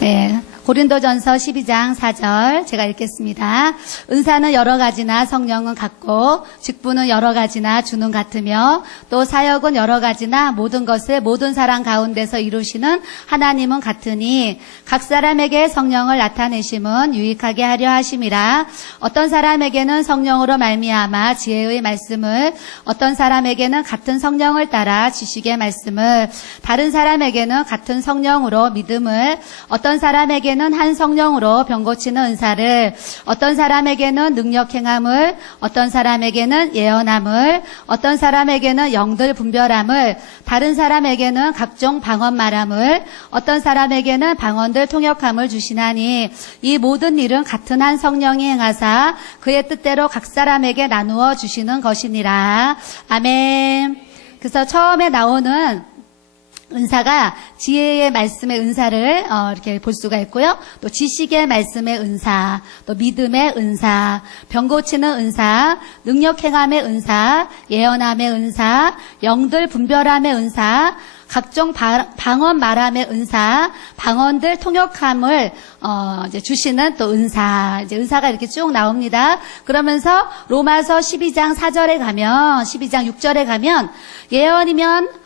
네, 고린도전서 12장 4절 제가 읽겠습니다. 은사는 여러 가지나 성령은 같고 직분은 여러 가지나 주는 같으며 또 사역은 여러 가지나 모든 것을 모든 사람 가운데서 이루시는 하나님은 같으니 각 사람에게 성령을 나타내심은 유익하게 하려 하심이라. 어떤 사람에게는 성령으로 말미암아 지혜의 말씀을, 어떤 사람에게는 같은 성령을 따라 지식의 말씀을, 다른 사람에게는 같은 성령으로 믿음을, 어떤 사람에게는 한 성령으로 병 고치는 은사를, 어떤 사람에게는 능력 행함을, 어떤 사람에게는 예언함을, 어떤 사람에게는 영들 분별함을, 다른 사람에게는 각종 방언 말함을, 어떤 사람에게는 방언들 통역함을 주시나니 이 모든 일은 같은 한 성령이 행하사 그의 뜻대로 각 사람에게 나누어 주시는 것이니라. 아멘. 그래서 처음에 나오는 은사가 지혜의 말씀의 은사를 이렇게 볼 수가 있고요. 또 지식의 말씀의 은사, 또 믿음의 은사, 병 고치는 은사, 능력 행함의 은사, 예언함의 은사, 영들 분별함의 은사, 각종 방언 말함의 은사, 방언들 통역함을 이제 주시는 또 은사, 이제 은사가 이렇게 쭉 나옵니다. 그러면서 로마서 12장 4절에 가면, 12장 6절에 가면 예언이면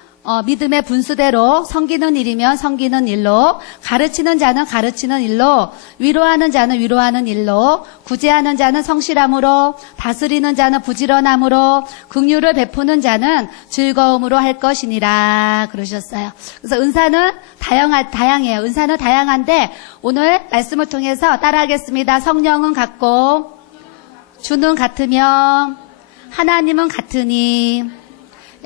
믿음의 분수대로, 섬기는 일이면 섬기는 일로, 가르치는 자는 가르치는 일로, 위로하는 자는 위로하는 일로, 구제하는 자는 성실함으로, 다스리는 자는 부지런함으로, 긍휼을 베푸는 자는 즐거움으로 할 것이니라 그러셨어요. 그래서 은사는 다양해요. 은사는 다양한데 오늘 말씀을 통해서 따라하겠습니다. 성령은 같고 주는 같으며 하나님은 같으니.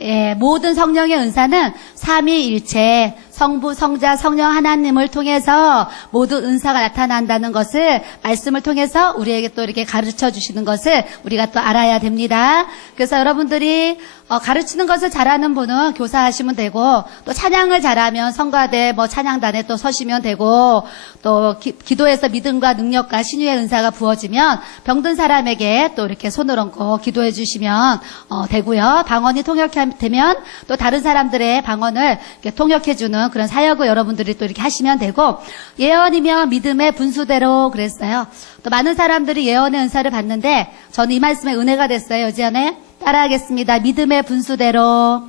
예, 모든 성령의 은사는 삼위일체, 성부, 성자, 성령 하나님을 통해서 모든 은사가 나타난다는 것을 말씀을 통해서 우리에게 또 이렇게 가르쳐 주시는 것을 우리가 또 알아야 됩니다. 그래서 여러분들이 가르치는 것을 잘하는 분은 교사하시면 되고, 또 찬양을 잘하면 성가대 찬양단에 또 서시면 되고, 또 기도에서 믿음과 능력과 신유의 은사가 부어지면 병든 사람에게 또 이렇게 손을 얹고 기도해 주시면 되고요. 방언이 통역되면 또 다른 사람들의 방언을 이렇게 통역해 주는 그런 사역을 여러분들이 또 이렇게 하시면 되고, 예언이면 믿음의 분수대로 그랬어요. 또 많은 사람들이 예언의 은사를 받는데 저는 이 말씀에 은혜가 됐어요. 예전에 따라하겠습니다. 믿음의 분수대로.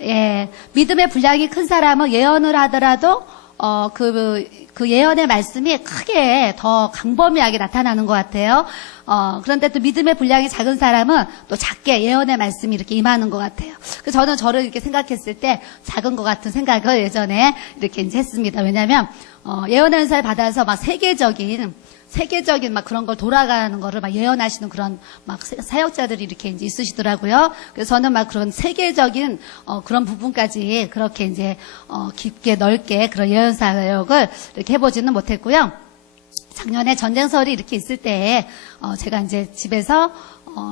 예, 믿음의 분량이 큰 사람은 예언을 하더라도 그 예언의 말씀이 크게 더 강범위하게 나타나는 것 같아요. 그런데 또 믿음의 분량이 작은 사람은 또 작게 예언의 말씀이 이렇게 임하는 것 같아요. 그래서 저는 저를 이렇게 생각했을 때 작은 것 같은 생각을 예전에 이렇게 이제 했습니다. 왜냐하면 예언의 은사를 받아서 막 세계적인 막 그런 걸 돌아가는 거를 막 예언하시는 그런 막 사역자들이 이렇게 이제 있으시더라고요. 그래서 저는 막 그런 세계적인 그런 부분까지 그렇게 이제 깊게 넓게 그런 예언 사역을 이렇게 해보지는 못했고요. 작년에 전쟁설이 이렇게 있을 때 제가 이제 집에서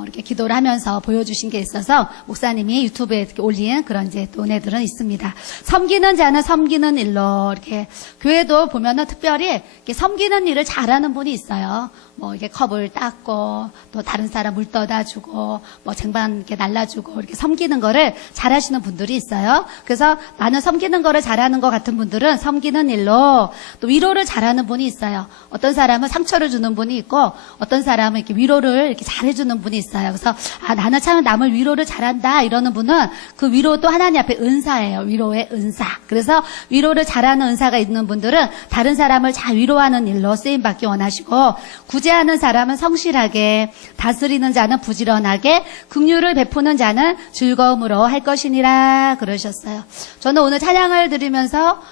이렇게 기도를 하면서 보여주신 게 있어서 목사님이 유튜브에 이렇게 올린 그런 이제 또 은혜들은 있습니다. 섬기는 자는 섬기는 일로, 이렇게 교회도 보면은 특별히 이렇게 섬기는 일을 잘하는 분이 있어요. 이게 컵을 닦고, 또 다른 사람 물 떠다 주고, 쟁반 이렇게 날라주고, 이렇게 섬기는 거를 잘하시는 분들이 있어요. 그래서 나는 섬기는 거를 잘하는 것 같은 분들은 섬기는 일로, 또 위로를 잘하는 분이 있어요. 어떤 사람은 상처를 주는 분이 있고, 어떤 사람은 이렇게 위로를 이렇게 잘해주는 분이 있어요. 그래서 나는 참 남을 위로를 잘한다 이러는 분은 그 위로도 하나님 앞에 은사예요. 위로의 은사. 그래서 위로를 잘하는 은사가 있는 분들은 다른 사람을 잘 위로하는 일로 쓰임받기 원하시고, 구제하는 사람은 성실하게, 다스리는 자는 부지런하게, 긍휼을 베푸는 자는 즐거움으로 할 것이니라 그러셨어요. 저는 오늘 찬양을 드리면서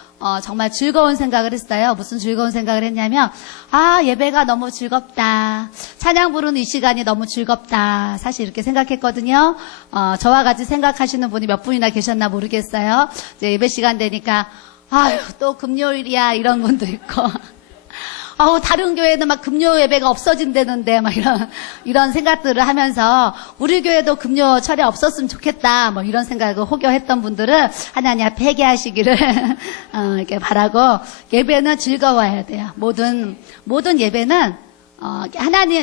정말 즐거운 생각을 했어요. 무슨 즐거운 생각을 했냐면, 예배가 너무 즐겁다. 찬양 부르는 이 시간이 너무 즐겁다. 사실 이렇게 생각했거든요. 저와 같이 생각하시는 분이 몇 분이나 계셨나 모르겠어요. 이제 예배 시간 되니까, 또 금요일이야. 이런 분도 있고. 다른 교회는 막 금요 예배가 없어진다는데, 막 이런 생각들을 하면서, 우리 교회도 금요 철에 없었으면 좋겠다, 이런 생각을 혹여했던 분들은 하나님 앞에 회개하시기를, 이렇게 바라고, 예배는 즐거워야 돼요. 모든 예배는,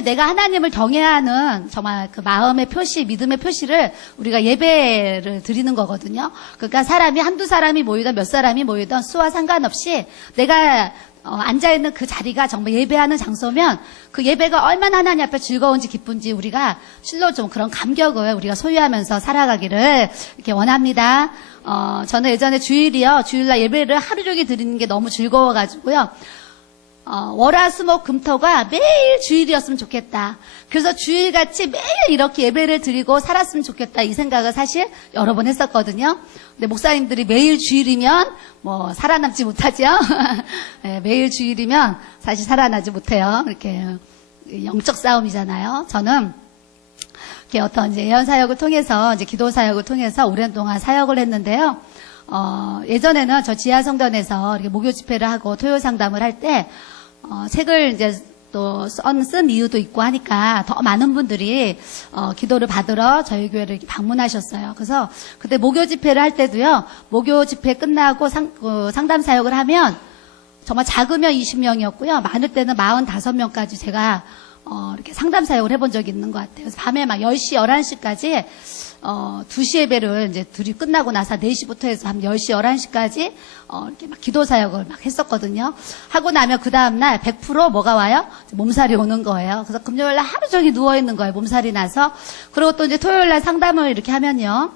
내가 하나님을 경외하는 정말 그 마음의 표시, 믿음의 표시를 우리가 예배를 드리는 거거든요. 그러니까 사람이 한두 사람이 모이든 몇 사람이 모이든 수와 상관없이 내가 앉아있는 그 자리가 정말 예배하는 장소면 그 예배가 얼마나 하나님 앞에 즐거운지 기쁜지 우리가 실로 좀 그런 감격을 우리가 소유하면서 살아가기를 이렇게 원합니다. 저는 예전에 주일날 예배를 하루 종일 드리는 게 너무 즐거워가지고요. 월화수목 금토가 매일 주일이었으면 좋겠다. 그래서 주일같이 매일 이렇게 예배를 드리고 살았으면 좋겠다. 이 생각을 사실 여러 번 했었거든요. 근데 목사님들이 매일 주일이면 뭐 살아남지 못하죠. 네, 매일 주일이면 사실 살아나지 못해요. 이렇게 영적 싸움이잖아요. 저는 이렇게 어떤 이제 예언 사역을 통해서 이제 기도 사역을 통해서 오랜 동안 사역을 했는데요. 예전에는 저 지하성전에서 이렇게 목요 집회를 하고 토요 상담을 할 때 책을 이제 또 쓴 이유도 있고 하니까 더 많은 분들이 기도를 받으러 저희 교회를 이렇게 방문하셨어요. 그래서 그때 목요 집회를 할 때도요. 목요 집회 끝나고 상담 사역을 하면 정말 작으면 20명이었고요. 많을 때는 45명까지 제가 이렇게 상담 사역을 해본 적이 있는 것 같아요. 그래서 밤에 막 10시, 11시까지 2시 예배를 이제 둘이 끝나고 나서 4시부터 해서 한 10시, 11시까지 이렇게 막 기도 사역을 막 했었거든요. 하고 나면 그 다음날 100% 뭐가 와요? 몸살이 오는 거예요. 그래서 금요일날 하루 종일 누워있는 거예요. 몸살이 나서. 그리고 또 이제 토요일날 상담을 이렇게 하면요.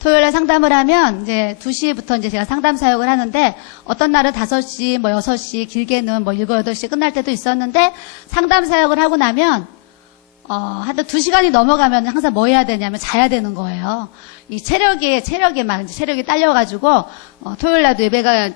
토요일날 상담을 하면 이제 2시부터 이제 제가 상담 사역을 하는데 어떤 날은 5시, 뭐 6시, 길게는 뭐 7, 8시 끝날 때도 있었는데 상담 사역을 하고 나면 하여튼 2시간이 넘어가면 항상 뭐 해야 되냐면 자야 되는 거예요. 이 체력이 막 이제 체력이 딸려가지고, 토요일 날도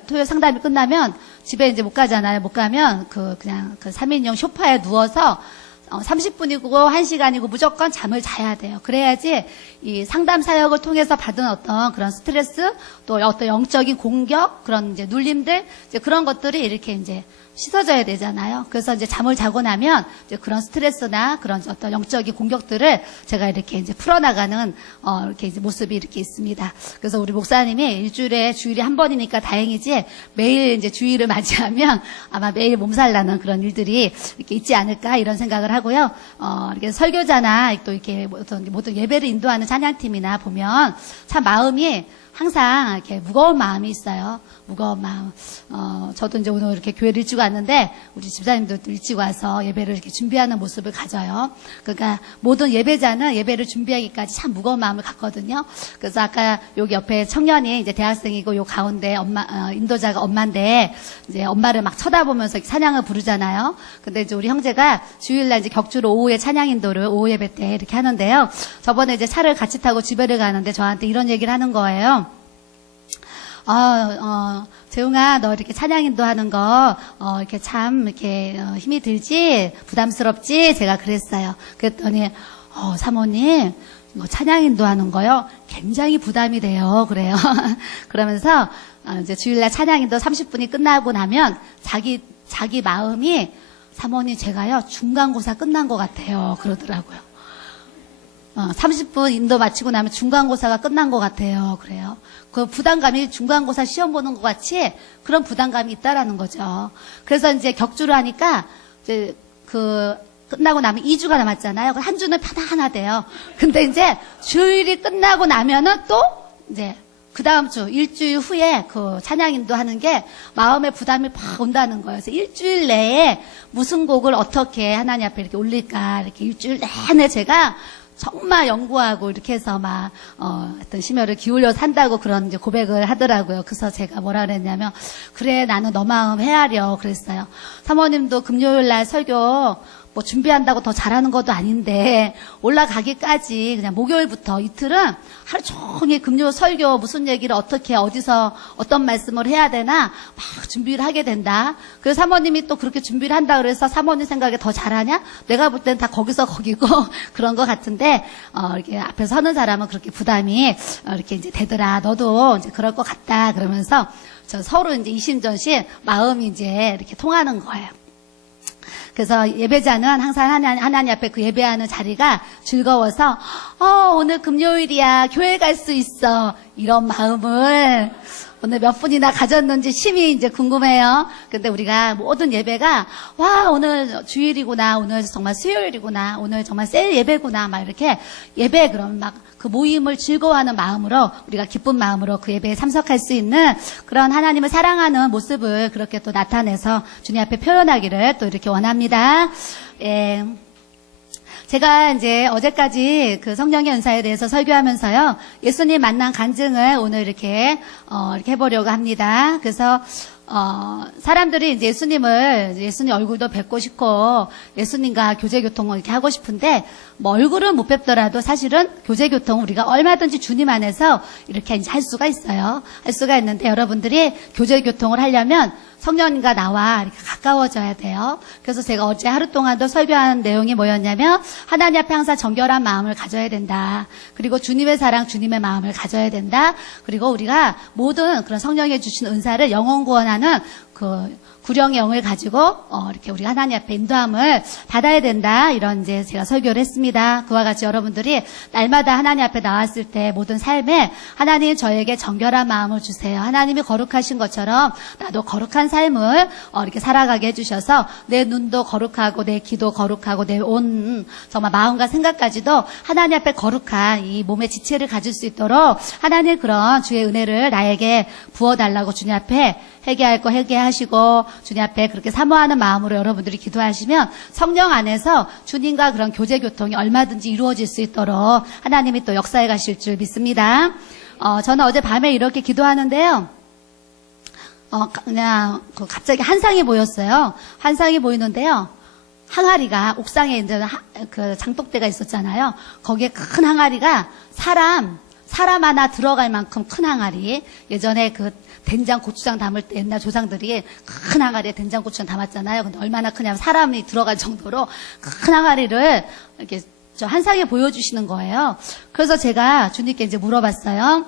토요일 상담이 끝나면 집에 이제 못 가잖아요. 못 가면 그냥 3인용 소파에 누워서 30분이고 1시간이고 무조건 잠을 자야 돼요. 그래야지 이 상담 사역을 통해서 받은 어떤 그런 스트레스 또 어떤 영적인 공격 그런 이제 눌림들 이제 그런 것들이 이렇게 이제 씻어져야 되잖아요. 그래서 이제 잠을 자고 나면 이제 그런 스트레스나 그런 어떤 영적인 공격들을 제가 이렇게 이제 풀어나가는 이렇게 이제 모습이 이렇게 있습니다. 그래서 우리 목사님이 주일에 한 번이니까 다행이지 매일 이제 주일을 맞이하면 아마 매일 몸살 나는 그런 일들이 이렇게 있지 않을까 이런 생각을 하고요. 이렇게 설교자나 또 이렇게 모든 예배를 인도하는 찬양팀이나 보면 참 마음이 항상 이렇게 무거운 마음이 있어요. 무거운 마음. 저도 이제 오늘 이렇게 교회를 일찍 왔는데 우리 집사님도 일찍 와서 예배를 이렇게 준비하는 모습을 가져요. 그러니까 모든 예배자는 예배를 준비하기까지 참 무거운 마음을 갖거든요. 그래서 아까 여기 옆에 청년이 이제 대학생이고 요 가운데 인도자가 엄마인데 이제 엄마를 막 쳐다보면서 찬양을 부르잖아요. 근데 이제 우리 형제가 주일날 이제 격주로 오후에 찬양 인도를 오후 예배 때 이렇게 하는데요. 저번에 이제 차를 같이 타고 집에를 가는데 저한테 이런 얘기를 하는 거예요. 재웅아, 너 이렇게 찬양인도 하는 거, 이렇게 참, 이렇게, 힘이 들지? 부담스럽지? 제가 그랬어요. 그랬더니, 사모님, 이거 찬양인도 하는 거요? 굉장히 부담이 돼요. 그래요. 그러면서, 이제 주일날 찬양인도 30분이 끝나고 나면, 자기 마음이, 사모님, 제가요, 중간고사 끝난 것 같아요. 그러더라고요. 30분 인도 마치고 나면 중간고사가 끝난 것 같아요. 그래요. 그 부담감이 중간고사 시험 보는 것 같이 그런 부담감이 있다라는 거죠. 그래서 이제 격주를 하니까 이제 끝나고 나면 2주가 남았잖아요. 한 주는 편안하대요. 근데 이제 주일이 끝나고 나면은 또 이제 그 다음 주, 일주일 후에 그 찬양인도 하는 게 마음의 부담이 팍 온다는 거예요. 그래서 일주일 내에 무슨 곡을 어떻게 하나님 앞에 이렇게 올릴까, 이렇게 일주일 내내 제가 정말 연구하고 이렇게 해서 막 어떤 심혈을 기울여서 한다고 그런 이제 고백을 하더라고요. 그래서 제가 뭐라 그랬냐면 그래 나는 너 마음 헤아려 그랬어요. 사모님도 금요일 날 설교 뭐 준비한다고 더 잘하는 것도 아닌데 올라가기까지 그냥 목요일부터 이틀은 하루 종일 금요 설교 무슨 얘기를 어떻게 어디서 어떤 말씀을 해야 되나 막 준비를 하게 된다. 그래서 사모님이 또 그렇게 준비를 한다 그래서 사모님 생각에 더 잘하냐? 내가 볼 땐 다 거기서 거기고 그런 것 같은데 이렇게 앞에 서는 사람은 그렇게 부담이 이렇게 이제 되더라. 너도 이제 그럴 것 같다. 그러면서 저 서로 이제 이심전심 마음이 이제 이렇게 통하는 거예요. 그래서 예배자는 항상 하나님 앞에 그 예배하는 자리가 즐거워서 오늘 금요일이야 교회 갈 수 있어 이런 마음을 오늘 몇 분이나 가졌는지 심히 이제 궁금해요. 근데 우리가 모든 예배가, 와, 오늘 주일이구나, 오늘 정말 수요일이구나, 오늘 정말 셀 예배구나, 막 이렇게 예배 그럼 막 그 모임을 즐거워하는 마음으로 우리가 기쁜 마음으로 그 예배에 참석할 수 있는 그런 하나님을 사랑하는 모습을 그렇게 또 나타내서 주님 앞에 표현하기를 또 이렇게 원합니다. 예. 제가 이제 어제까지 그 성령의 은사에 대해서 설교하면서요, 예수님 만난 간증을 오늘 이렇게 해보려고 합니다. 그래서, 사람들이 이제 예수님 얼굴도 뵙고 싶고, 예수님과 교제교통을 이렇게 하고 싶은데, 뭐 얼굴은 못 뵙더라도 사실은 교제교통 우리가 얼마든지 주님 안에서 이렇게 이제 할 수가 있어요. 할 수가 있는데 여러분들이 교제교통을 하려면 성령님과 나와 이렇게 가까워져야 돼요. 그래서 제가 어제 하루 동안도 설교한 내용이 뭐였냐면, 하나님 앞에 항상 정결한 마음을 가져야 된다. 그리고 주님의 사랑, 주님의 마음을 가져야 된다. 그리고 우리가 모든 그런 성령이 주신 은사를 영혼 구원하는 그 구령의 영을 가지고 이렇게 우리가 하나님 앞에 인도함을 받아야 된다. 이런 이제 제가 설교를 했습니다. 그와 같이 여러분들이 날마다 하나님 앞에 나왔을 때 모든 삶에 하나님 저에게 정결한 마음을 주세요. 하나님이 거룩하신 것처럼 나도 거룩한 삶을 이렇게 살아가게 해주셔서 내 눈도 거룩하고 내 귀도 거룩하고 내 온 정말 마음과 생각까지도 하나님 앞에 거룩한 이 몸의 지체를 가질 수 있도록 하나님 그런 주의 은혜를 나에게 부어달라고 주님 앞에 회개할 거 회개하시고 주님 앞에 그렇게 사모하는 마음으로 여러분들이 기도하시면 성령 안에서 주님과 그런 교제교통이 얼마든지 이루어질 수 있도록 하나님이 또 역사해 가실 줄 믿습니다. 저는 어제 밤에 이렇게 기도하는데요. 그냥 갑자기 한상이 보였어요. 한상이 보이는데요. 항아리가 옥상에 이제 그 장독대가 있었잖아요. 거기에 큰 항아리가 사람 하나 들어갈 만큼 큰 항아리. 예전에 그 된장, 고추장 담을 때 옛날 조상들이 큰 항아리에 된장, 고추장 담았잖아요. 근데 얼마나 크냐면 사람이 들어갈 정도로 큰 항아리를 이렇게 저 한상에 보여주시는 거예요. 그래서 제가 주님께 이제 물어봤어요.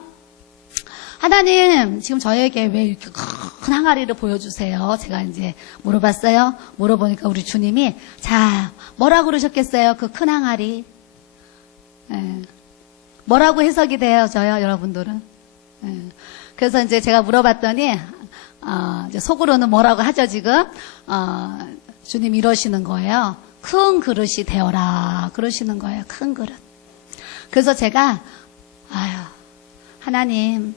하나님, 지금 저에게 왜 이렇게 큰 항아리를 보여주세요? 제가 이제 물어봤어요. 물어보니까 우리 주님이, 자, 뭐라고 그러셨겠어요? 그 큰 항아리. 네. 뭐라고 해석이 되어져요, 여러분들은? 네. 그래서 이제 제가 물어봤더니, 이제 속으로는 뭐라고 하죠, 지금? 주님 이러시는 거예요. 큰 그릇이 되어라. 그러시는 거예요. 큰 그릇. 그래서 제가, 하나님은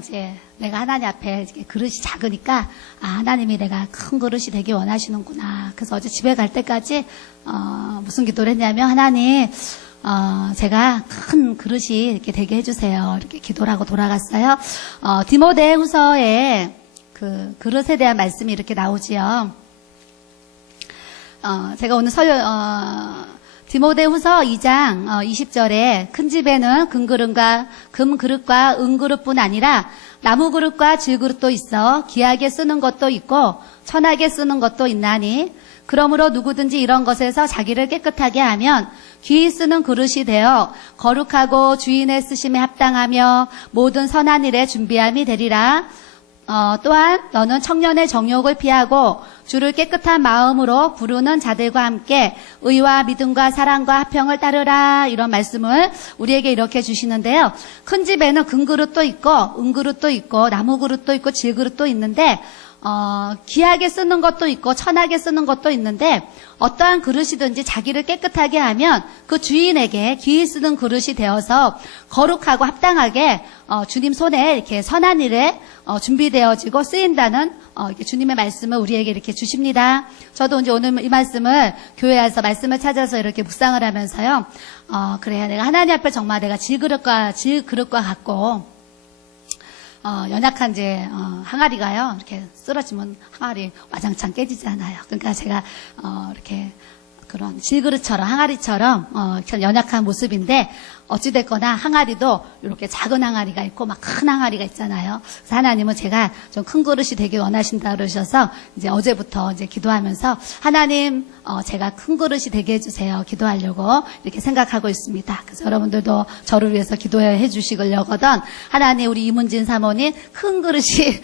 이제 내가 하나님 앞에 그릇이 작으니까, 하나님이 내가 큰 그릇이 되기 원하시는구나. 그래서 어제 집에 갈 때까지, 무슨 기도를 했냐면, 하나님, 제가 큰 그릇이 이렇게 되게 해주세요. 이렇게 기도를 하고 돌아갔어요. 디모데 후서에 그 그릇에 대한 말씀이 이렇게 나오지요. 제가 오늘 디모데 후서 2장 20절에 큰 집에는 금그릇과 은그릇뿐 아니라 나무그릇과 질그릇도 있어 귀하게 쓰는 것도 있고 천하게 쓰는 것도 있나니 그러므로 누구든지 이런 것에서 자기를 깨끗하게 하면 귀히 쓰는 그릇이 되어 거룩하고 주인의 쓰심에 합당하며 모든 선한 일에 준비함이 되리라. 또한 너는 청년의 정욕을 피하고 주를 깨끗한 마음으로 부르는 자들과 함께 의와 믿음과 사랑과 화평을 따르라. 이런 말씀을 우리에게 이렇게 주시는데요. 큰 집에는 금그릇도 있고 은그릇도 있고 나무그릇도 있고 질그릇도 있는데 귀하게 쓰는 것도 있고 천하게 쓰는 것도 있는데 어떠한 그릇이든지 자기를 깨끗하게 하면 그 주인에게 귀히 쓰는 그릇이 되어서 거룩하고 합당하게 주님 손에 이렇게 선한 일에 준비되어지고 쓰인다는 이렇게 주님의 말씀을 우리에게 이렇게 주십니다. 저도 이제 오늘 이 말씀을 교회에서 말씀을 찾아서 이렇게 묵상을 하면서요. 그래 내가 하나님 앞에 정말 내가 질그릇과 같고 연약한 이제 항아리가요 이렇게 쓰러지면 항아리 와장창 깨지지 않아요. 그러니까 제가 이렇게 그런 질그릇처럼 항아리처럼 연약한 모습인데 어찌됐거나 항아리도 이렇게 작은 항아리가 있고 막 큰 항아리가 있잖아요. 그래서 하나님은 제가 좀 큰 그릇이 되길 원하신다 그러셔서 이제 어제부터 이제 기도하면서 하나님 제가 큰 그릇이 되게 해주세요. 기도하려고 이렇게 생각하고 있습니다. 그래서 여러분들도 저를 위해서 기도해 주시려거든 하나님 우리 이문진 사모님 큰 그릇이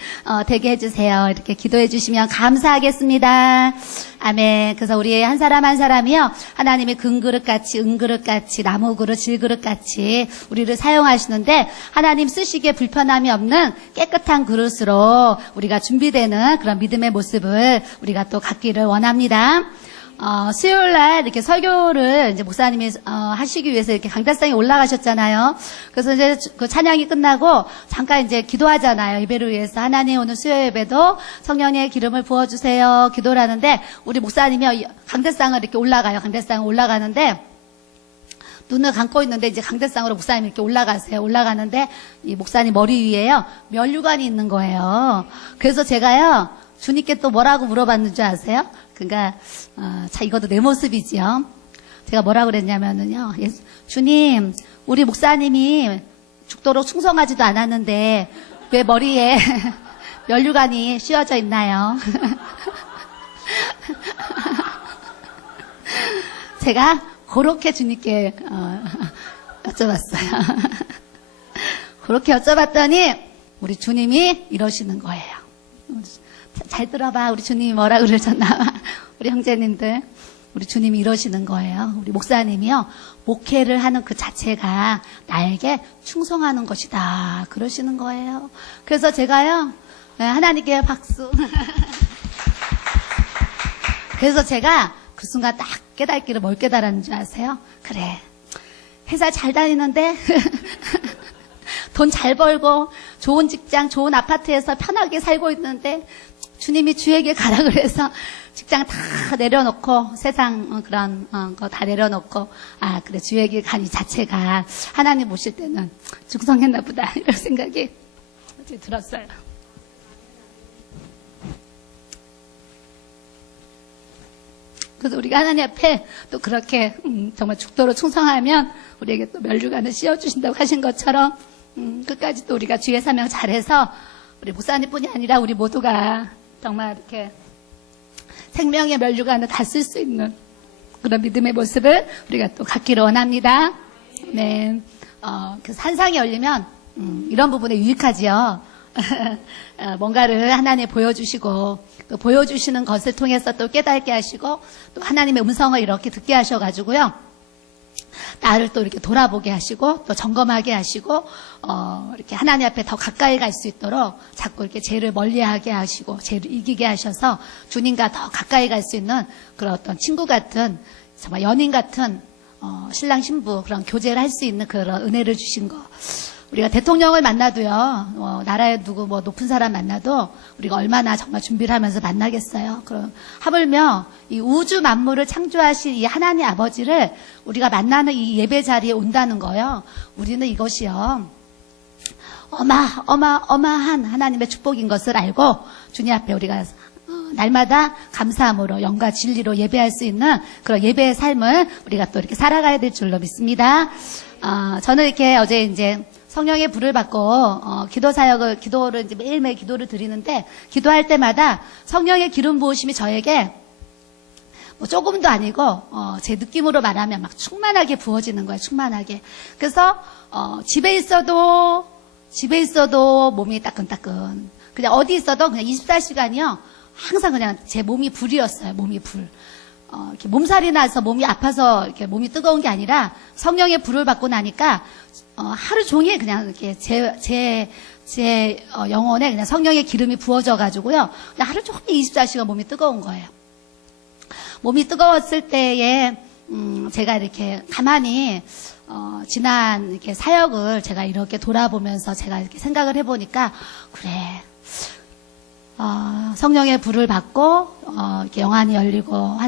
되게 해주세요. 이렇게 기도해 주시면 감사하겠습니다. 아멘. 그래서 우리 한 사람 한 사람 사람이요. 하나님이 금그릇같이, 은그릇같이, 나무그릇, 질그릇같이 우리를 사용하시는데 하나님 쓰시기에 불편함이 없는 깨끗한 그릇으로 우리가 준비되는 그런 믿음의 모습을 우리가 또 갖기를 원합니다. 수요일날 이렇게 설교를 이제 목사님이 하시기 위해서 이렇게 강단상에 올라가셨잖아요. 그래서 이제 그 찬양이 끝나고 잠깐 이제 기도하잖아요. 예배를 위해서 하나님 오늘 수요 예배도 성령의 기름을 부어주세요. 기도를 하는데 우리 목사님이 강단상을 이렇게 올라가요. 강단상을 올라가는데 눈을 감고 있는데 이제 강대상으로 목사님이 이렇게 올라가세요. 올라가는데 이 목사님 머리 위에요 면류관이 있는 거예요. 그래서 제가요 주님께 또 뭐라고 물어봤는 줄 아세요? 그러니까 자 이것도 내 모습이지요. 제가 뭐라고 그랬냐면은요, 주님, 우리 목사님이 죽도록 충성하지도 않았는데 왜 머리에 면류관이 씌워져 있나요? 제가 그렇게 주님께 여쭤봤어요. 그렇게 여쭤봤더니 우리 주님이 이러시는 거예요. 잘 들어봐. 우리 주님이 뭐라 그러셨나. 우리 형제님들. 우리 주님이 이러시는 거예요. 우리 목사님이요. 목회를 하는 그 자체가 나에게 충성하는 것이다. 그러시는 거예요. 그래서 제가요. 하나님께 박수. 그래서 제가 그 순간 딱 깨닫기를 뭘 깨달았는 줄 아세요? 그래. 회사 잘 다니는데 돈 잘 벌고 좋은 직장, 좋은 아파트에서 편하게 살고 있는데 주님이 주에게 가라 그래서 직장 다 내려놓고 세상 그런 거 다 내려놓고 그래 주에게 간 이 자체가 하나님 오실 때는 충성했나 보다 이런 생각이 들었어요. 그래서 우리가 하나님 앞에 또 그렇게 정말 죽도록 충성하면 우리에게 또 면류관을 씌워주신다고 하신 것처럼 끝까지 또 우리가 주의 사명 잘해서 우리 목사님뿐이 아니라 우리 모두가 정말 이렇게 생명의 면류관을 다 쓸 수 있는 그런 믿음의 모습을 우리가 또 갖기를 원합니다. 네. 그 산상이 열리면 이런 부분에 유익하지요. 뭔가를 하나님 보여주시고 또 보여주시는 것을 통해서 또 깨닫게 하시고 또 하나님의 음성을 이렇게 듣게 하셔가지고요. 나를 또 이렇게 돌아보게 하시고 또 점검하게 하시고 이렇게 하나님 앞에 더 가까이 갈 수 있도록 자꾸 이렇게 죄를 멀리하게 하시고 죄를 이기게 하셔서 주님과 더 가까이 갈 수 있는 그런 어떤 친구 같은 정말 연인 같은 신랑 신부 그런 교제를 할 수 있는 그런 은혜를 주신 거. 우리가 대통령을 만나도요, 나라에 누구 높은 사람 만나도 우리가 얼마나 정말 준비를 하면서 만나겠어요. 그럼 하물며 이 우주 만물을 창조하신 이 하나님 아버지를 우리가 만나는 이 예배 자리에 온다는 거요. 우리는 이것이요, 어마어마한 하나님의 축복인 것을 알고 주님 앞에 우리가 날마다 감사함으로 영과 진리로 예배할 수 있는 그런 예배의 삶을 우리가 또 이렇게 살아가야 될 줄로 믿습니다. 저는 이렇게 어제 이제 성령의 불을 받고 기도를 이제 매일매일 기도를 드리는데 기도할 때마다 성령의 기름 부으심이 저에게 조금도 아니고 제 느낌으로 말하면 막 충만하게 부어지는 거예요. 충만하게. 그래서 집에 있어도 몸이 따끈따끈. 그냥 어디 있어도 그냥 24시간이요. 항상 그냥 제 몸이 불이었어요. 몸이 불. 이렇게 몸살이 나서 몸이 아파서 이렇게 몸이 뜨거운 게 아니라 성령의 불을 받고 나니까 하루 종일 그냥 이렇게 제 영혼에 그냥 성령의 기름이 부어져 가지고요. 그냥 하루 종일 24시간 몸이 뜨거운 거예요. 몸이 뜨거웠을 때에 제가 이렇게 가만히 지난 이렇게 사역을 제가 이렇게 돌아보면서 제가 이렇게 생각을 해보니까 그래. 성령의 불을 받고 이렇게 영안이 열리고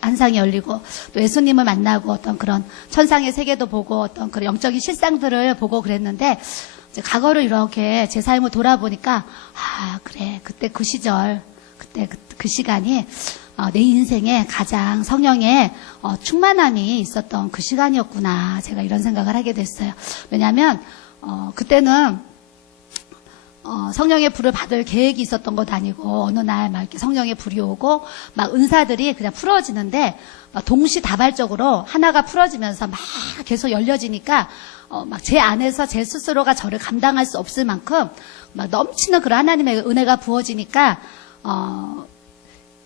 환상이 열리고 또 예수님을 만나고 어떤 그런 천상의 세계도 보고 어떤 그런 영적인 실상들을 보고 그랬는데 이제 과거를 이렇게 제 삶을 돌아보니까 그래 그때 그 시절 그때 그 시간이 내 인생에 가장 성령의 충만함이 있었던 그 시간이었구나. 제가 이런 생각을 하게 됐어요. 왜냐하면 그때는 성령의 불을 받을 계획이 있었던 것도 아니고 어느 날 막 이렇게 성령의 불이 오고 막 은사들이 그냥 풀어지는데 동시다발적으로 하나가 풀어지면서 막 계속 열려지니까 막 제 안에서 제 스스로가 저를 감당할 수 없을 만큼 막 넘치는 그런 하나님의 은혜가 부어지니까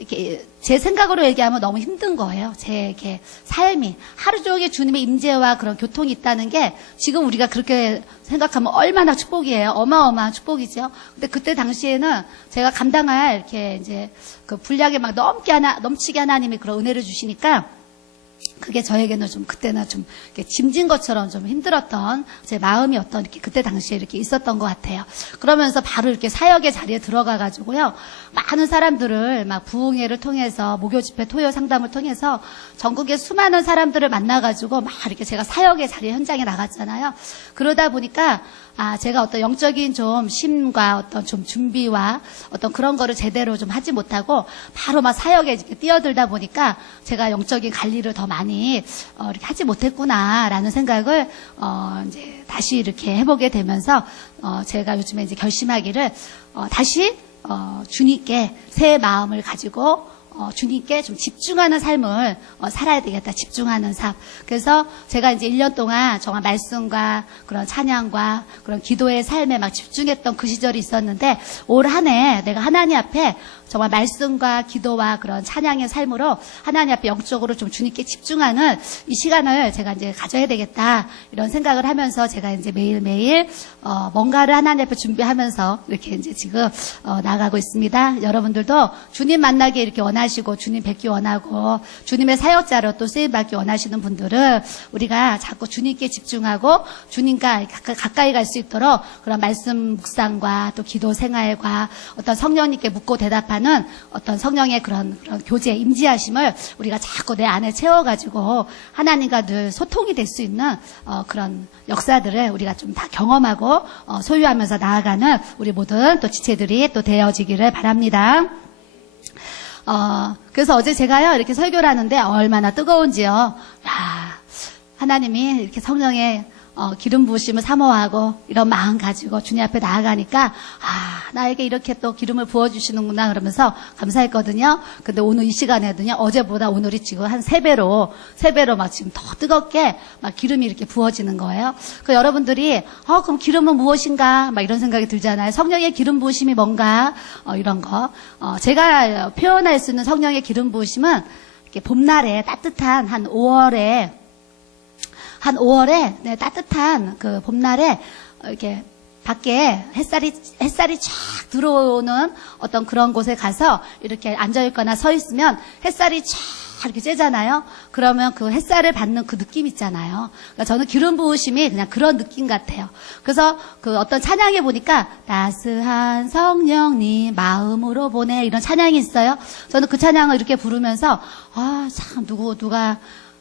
이렇게 제 생각으로 얘기하면 너무 힘든 거예요. 제 이렇게 삶이 하루 종일 주님의 임재와 그런 교통이 있다는 게 지금 우리가 그렇게 생각하면 얼마나 축복이에요. 어마어마한 축복이죠. 근데 그때 당시에는 제가 감당할 이렇게 이제 그 분량에 막 넘치게 하나님이 그런 은혜를 주시니까 그게 저에게는 좀 그때는 좀 짐진 것처럼 좀 힘들었던 제 마음이었던 이렇게 그때 당시에 이렇게 있었던 것 같아요. 그러면서 바로 이렇게 사역의 자리에 들어가 가지고요. 많은 사람들을 막 부흥회를 통해서 목요 집회 토요 상담을 통해서 전국의 수많은 사람들을 만나 가지고 막 이렇게 제가 사역의 자리에 현장에 나갔잖아요. 그러다 보니까 제가 어떤 영적인 좀 심과 어떤 좀 준비와 어떤 그런 거를 제대로 좀 하지 못하고 바로 막 사역에 이렇게 뛰어들다 보니까 제가 영적인 관리를 더 많이 이렇게 하지 못했구나라는 생각을 이제 다시 이렇게 해보게 되면서 제가 요즘에 이제 결심하기를 다시 주님께 새 마음을 가지고 주님께 좀 집중하는 삶을 살아야 되겠다. 집중하는 삶. 그래서 제가 이제 1년 동안 정말 말씀과 그런 찬양과 그런 기도의 삶에 막 집중했던 그 시절이 있었는데 올 한 해 내가 하나님 앞에 정말 말씀과 기도와 그런 찬양의 삶으로 하나님 앞에 영적으로 좀 주님께 집중하는 이 시간을 제가 이제 가져야 되겠다. 이런 생각을 하면서 제가 이제 매일매일 뭔가를 하나님 앞에 준비하면서 이렇게 이제 지금 나가고 있습니다. 여러분들도 주님 만나기 이렇게 원하시고 주님 뵙기 원하고 주님의 사역자로 또 쓰임받기 원하시는 분들은 우리가 자꾸 주님께 집중하고 주님과 가까이 갈 수 있도록 그런 말씀 묵상과 또 기도 생활과 어떤 성령님께 묻고 대답하는 어떤 성령의 그런 교제, 임재하심을 우리가 자꾸 내 안에 채워가지고 하나님과 늘 소통이 될 수 있는 그런 역사들을 우리가 좀 다 경험하고 소유하면서 나아가는 우리 모든 또 지체들이 또 되어지기를 바랍니다. 그래서 어제 제가요, 이렇게 설교를 하는데 얼마나 뜨거운지요. 하나님이 이렇게 성령의 기름 부으심을 사모하고 이런 마음 가지고 주님 앞에 나아가니까 나에게 이렇게 또 기름을 부어주시는구나 그러면서 감사했거든요. 근데 오늘 이 시간에도요, 어제보다 오늘이 지금 한 3배로 막 지금 더 뜨겁게 막 기름이 이렇게 부어지는 거예요. 그 여러분들이 그럼 기름은 무엇인가 막 이런 생각이 들잖아요. 성령의 기름 부으심이 뭔가 이런 거 제가 표현할 수 있는 성령의 기름 부으심은 이렇게 봄날에 따뜻한 한 5월에 네, 따뜻한 그 봄날에 이렇게 밖에 햇살이 쫙 들어오는 어떤 그런 곳에 가서 이렇게 앉아있거나 서 있으면 햇살이 쫙 이렇게 쬐잖아요. 그러면 그 햇살을 받는 그 느낌 있잖아요. 그러니까 저는 기름 부으심이 그냥 그런 느낌 같아요. 그래서 그 어떤 찬양에 보니까 따스한 성령님 마음으로 보내 이런 찬양이 있어요. 저는 그 찬양을 이렇게 부르면서 참 누가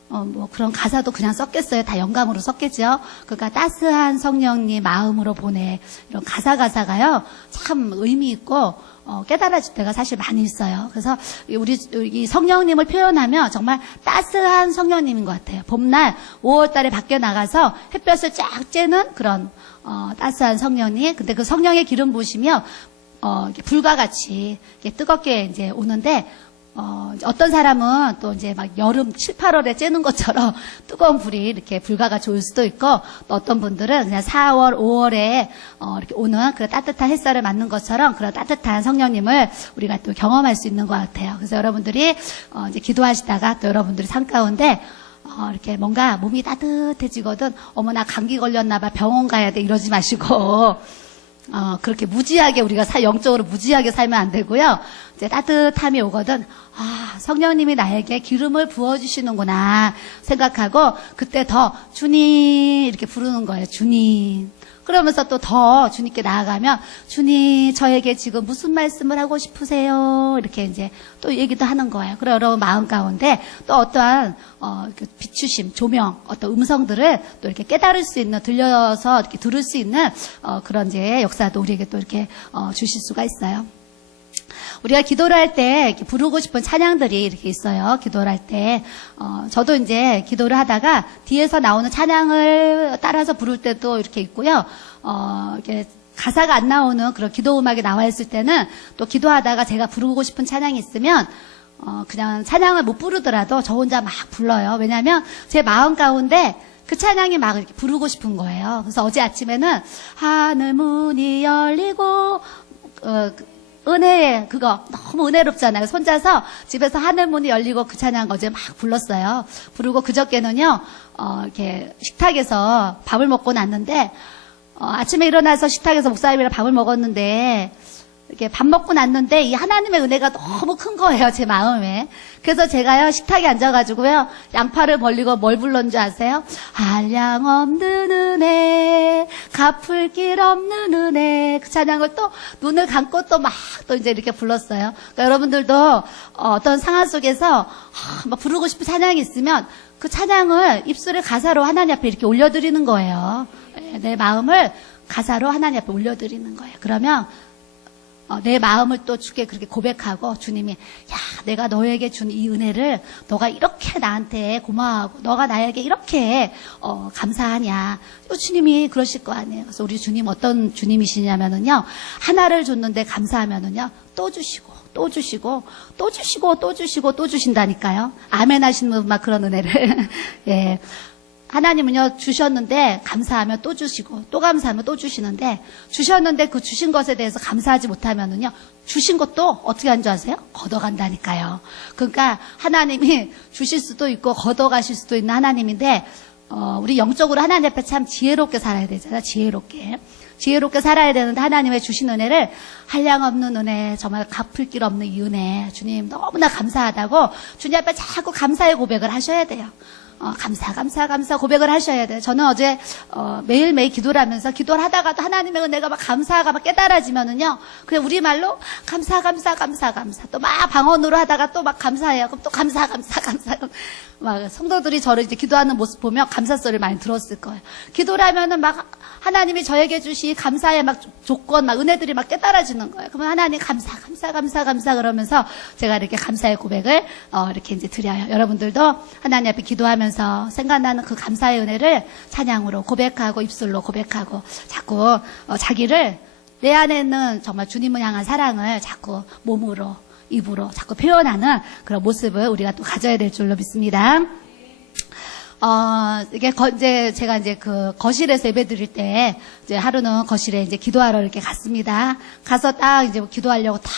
뭐 그런 가사도 그냥 썼겠어요. 다 영감으로 썼겠죠. 그러니까 따스한 성령님 마음으로 보내 이런 가사가요 참 의미 있고 깨달아질 때가 사실 많이 있어요. 그래서 우리 이 성령님을 표현하면 정말 따스한 성령님인 것 같아요. 봄날 5월달에 밖에 나가서 햇볕을 쫙 쬐는 그런 따스한 성령님. 근데 그 성령의 기름 부으시며 이렇게 불과 같이 이렇게 뜨겁게 이제 오는데. 어떤 사람은 또 이제 막 여름 7, 8월에 쬐는 것처럼 뜨거운 불이 이렇게 불가가 좋을 수도 있고 또 어떤 분들은 그냥 4월, 5월에 이렇게 오는 그런 따뜻한 햇살을 맞는 것처럼 그런 따뜻한 성령님을 우리가 또 경험할 수 있는 것 같아요. 그래서 여러분들이 이제 기도하시다가 또 여러분들이 삶 가운데 이렇게 뭔가 몸이 따뜻해지거든 어머나 감기 걸렸나봐 병원 가야 돼 이러지 마시고 그렇게 무지하게 우리가 영적으로 무지하게 살면 안 되고요. 이제 따뜻함이 오거든 성령님이 나에게 기름을 부어주시는구나 생각하고 그때 더 주님 이렇게 부르는 거예요. 주님. 그러면서 또 더 주님께 나아가면 주님 저에게 지금 무슨 말씀을 하고 싶으세요? 이렇게 이제 또 얘기도 하는 거예요. 그래 여러분 마음 가운데 또 어떠한 비추심, 조명, 어떤 음성들을 또 이렇게 깨달을 수 있는 들려서 이렇게 들을 수 있는 그런 이제 역사도 우리에게 또 이렇게 주실 수가 있어요. 우리가 기도를 할 때 이렇게 부르고 싶은 찬양들이 이렇게 있어요. 기도를 할 때. 저도 이제 기도를 하다가 뒤에서 나오는 찬양을 따라서 부를 때도 이렇게 있고요. 이렇게 가사가 안 나오는 그런 기도 음악이 나와 있을 때는 또 기도하다가 제가 부르고 싶은 찬양이 있으면 그냥 찬양을 못 부르더라도 저 혼자 막 불러요. 왜냐하면 제 마음 가운데 그 찬양이 막 이렇게 부르고 싶은 거예요. 그래서 어제 아침에는 하늘 문이 열리고 은혜의 그거 너무 은혜롭잖아요. 손자서 집에서 하늘문이 열리고 그 찬양 어제 막 불렀어요. 부르고 그저께는요, 이렇게 식탁에서 밥을 먹고 났는데, 아침에 일어나서 식탁에서 목사님이랑 밥을 먹었는데, 이렇게 밥 먹고 났는데 이 하나님의 은혜가 너무 큰 거예요, 제 마음에. 그래서 제가요, 식탁에 앉아가지고요, 양팔을 벌리고 뭘 불렀는지 아세요? 한량없는 은혜, 갚을 길 없는 은혜. 그 찬양을 또 눈을 감고 또 막 또 이제 이렇게 불렀어요. 그러니까 여러분들도 어떤 상황 속에서 막 부르고 싶은 찬양이 있으면 그 찬양을 입술에 가사로 하나님 앞에 이렇게 올려드리는 거예요. 내 마음을 가사로 하나님 앞에 올려드리는 거예요. 그러면 내 마음을 또 주께 그렇게 고백하고, 주님이 야, 내가 너에게 준 이 은혜를 너가 이렇게 나한테 고마워하고 너가 나에게 이렇게 감사하냐. 주님이 그러실 거 아니에요. 그래서 우리 주님 어떤 주님이시냐면은요, 하나를 줬는데 감사하면은요 또 주시고 또 주시고 또 주시고 또 주시고 또 주신다니까요. 아멘 하시는 분 막 그런 은혜를 예. 하나님은요, 주셨는데 감사하면 또 주시고 또 감사하면 또 주시는데, 주셨는데 그 주신 것에 대해서 감사하지 못하면은요, 주신 것도 어떻게 하는 줄 아세요? 걷어간다니까요. 그러니까 하나님이 주실 수도 있고 걷어가실 수도 있는 하나님인데, 우리 영적으로 하나님 앞에 참 지혜롭게 살아야 되잖아요. 지혜롭게 살아야 되는데, 하나님의 주신 은혜를 한량없는 은혜, 정말 갚을 길 없는 이 은혜, 주님 너무나 감사하다고 주님 앞에 자꾸 감사의 고백을 하셔야 돼요. 감사 고백을 하셔야 돼요. 저는 어제 매일매일 기도를 하면서 기도를 하다가도 하나님의 은혜가 막 감사가 막 깨달아지면은요, 그냥 우리말로 감사 또 막 방언으로 하다가 또 막 감사해요. 그럼 또 감사 막 성도들이 저를 이제 기도하는 모습 보면 감사 소리를 많이 들었을 거예요. 기도를 하면은 막 하나님이 저에게 주신 감사의 막 조건, 막 은혜들이 막 깨달아지는 거예요. 그러면 하나님 감사 그러면서 제가 이렇게 감사의 고백을 이렇게 이제 드려요. 여러분들도 하나님 앞에 기도하면서 생각나는 그 감사의 은혜를 찬양으로 고백하고 입술로 고백하고 자꾸 자기를 내 안에 있는 정말 주님을 향한 사랑을 자꾸 몸으로, 입으로 자꾸 표현하는 그런 모습을 우리가 또 가져야 될 줄로 믿습니다. 이게 이제 제가 이제 그 거실에서 예배 드릴 때, 이제 하루는 거실에 이제 기도하러 이렇게 갔습니다. 가서 딱 이제 기도하려고 딱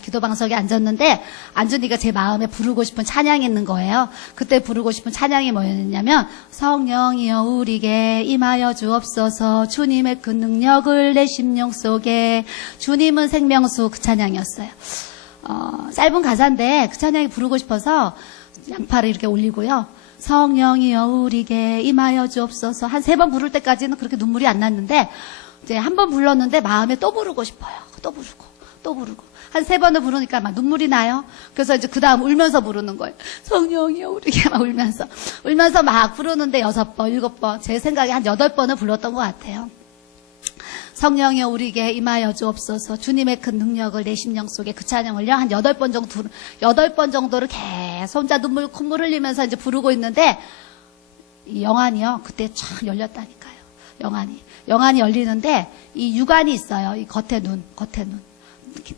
기도 방석에 앉았는데, 앉으니까 제 마음에 부르고 싶은 찬양이 있는 거예요. 그때 부르고 싶은 찬양이 뭐였냐면, 성령이여 우리에게 임하여 주옵소서, 주님의 그 능력을 내 심령 속에, 주님은 생명수, 그 찬양이었어요. 짧은 가사인데 그 찬양이 부르고 싶어서 양팔을 이렇게 올리고요. 성령이여 우리에게 임하여 주옵소서, 한 3번 부를 때까지는 그렇게 눈물이 안 났는데, 이제 한 번 불렀는데 마음에 또 부르고 싶어요. 또 부르고 한 3번을 부르니까 막 눈물이 나요. 그래서 이제 그 다음 울면서 부르는 거예요. 성령이여 우리에게, 막 울면서 막 부르는데 6번 7번, 제 생각에 한 8번을 불렀던 것 같아요. 성령이여 우리에게 임하여 주옵소서, 주님의 큰 능력을 내 심령 속에, 그 찬양을요 한 8번 정도를 계속 혼자 콧물 흘리면서 이제 부르고 있는데, 이 영안이요 그때 쫙 열렸다니까요. 영안이 열리는데 이 육안이 있어요. 이 겉에 눈.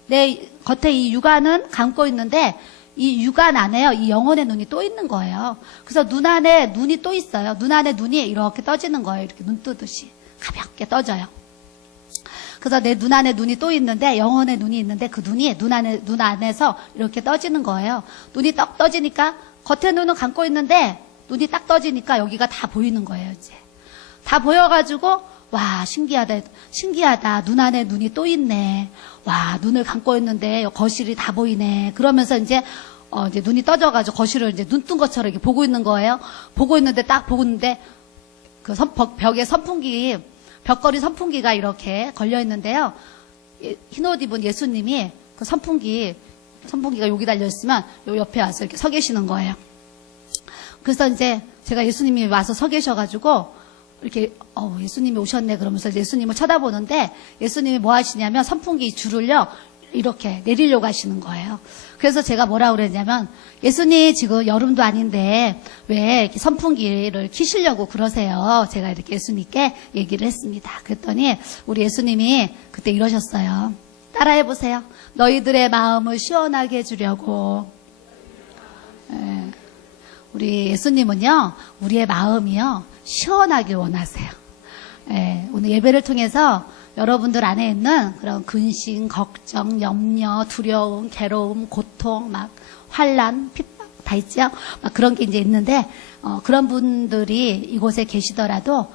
내 겉에 이 육안은 감고 있는데 이 육안 안에요, 이 영혼의 눈이 또 있는 거예요. 그래서 눈 안에 눈이 또 있어요. 눈 안에 눈이 이렇게 떠지는 거예요. 이렇게 눈 뜨듯이 가볍게 떠져요. 그래서 내 눈 안에 눈이 또 있는데, 영혼의 눈이 있는데, 그 눈이 눈 안에서 이렇게 떠지는 거예요. 눈이 떡 떠지니까, 겉에 눈은 감고 있는데 눈이 딱 떠지니까 여기가 다 보이는 거예요. 이제 다 보여가지고, 와, 신기하다. 눈 안에 눈이 또 있네. 와, 눈을 감고 있는데 거실이 다 보이네. 그러면서 이제 눈이 떠져가지고 거실을 이제 눈 뜬 것처럼 이렇게 보고 있는 거예요. 보고 있는데 그 벽에 벽걸이 선풍기가 이렇게 걸려 있는데요. 흰 옷 입은 예수님이 그 선풍기가 여기 달려 있으면 요 옆에 와서 이렇게 서 계시는 거예요. 그래서 이제 제가 예수님이 와서 서 계셔가지고 이렇게 예수님이 오셨네 그러면서 예수님을 쳐다보는데, 예수님이 뭐 하시냐면 선풍기 줄을요 이렇게 내리려고 하시는 거예요. 그래서 제가 뭐라고 그랬냐면, 예수님 지금 여름도 아닌데 왜 이렇게 선풍기를 켜시려고 그러세요? 제가 이렇게 예수님께 얘기를 했습니다. 그랬더니 우리 예수님이 그때 이러셨어요. 따라해 보세요. 너희들의 마음을 시원하게 해주려고. 우리 예수님은요, 우리의 마음이요 시원하길 원하세요. 오늘 예배를 통해서 여러분들 안에 있는 그런 근심, 걱정, 염려, 두려움, 괴로움, 고통, 막 환란, 핍박 다 있죠. 막 그런 게 이제 있는데 그런 분들이 이곳에 계시더라도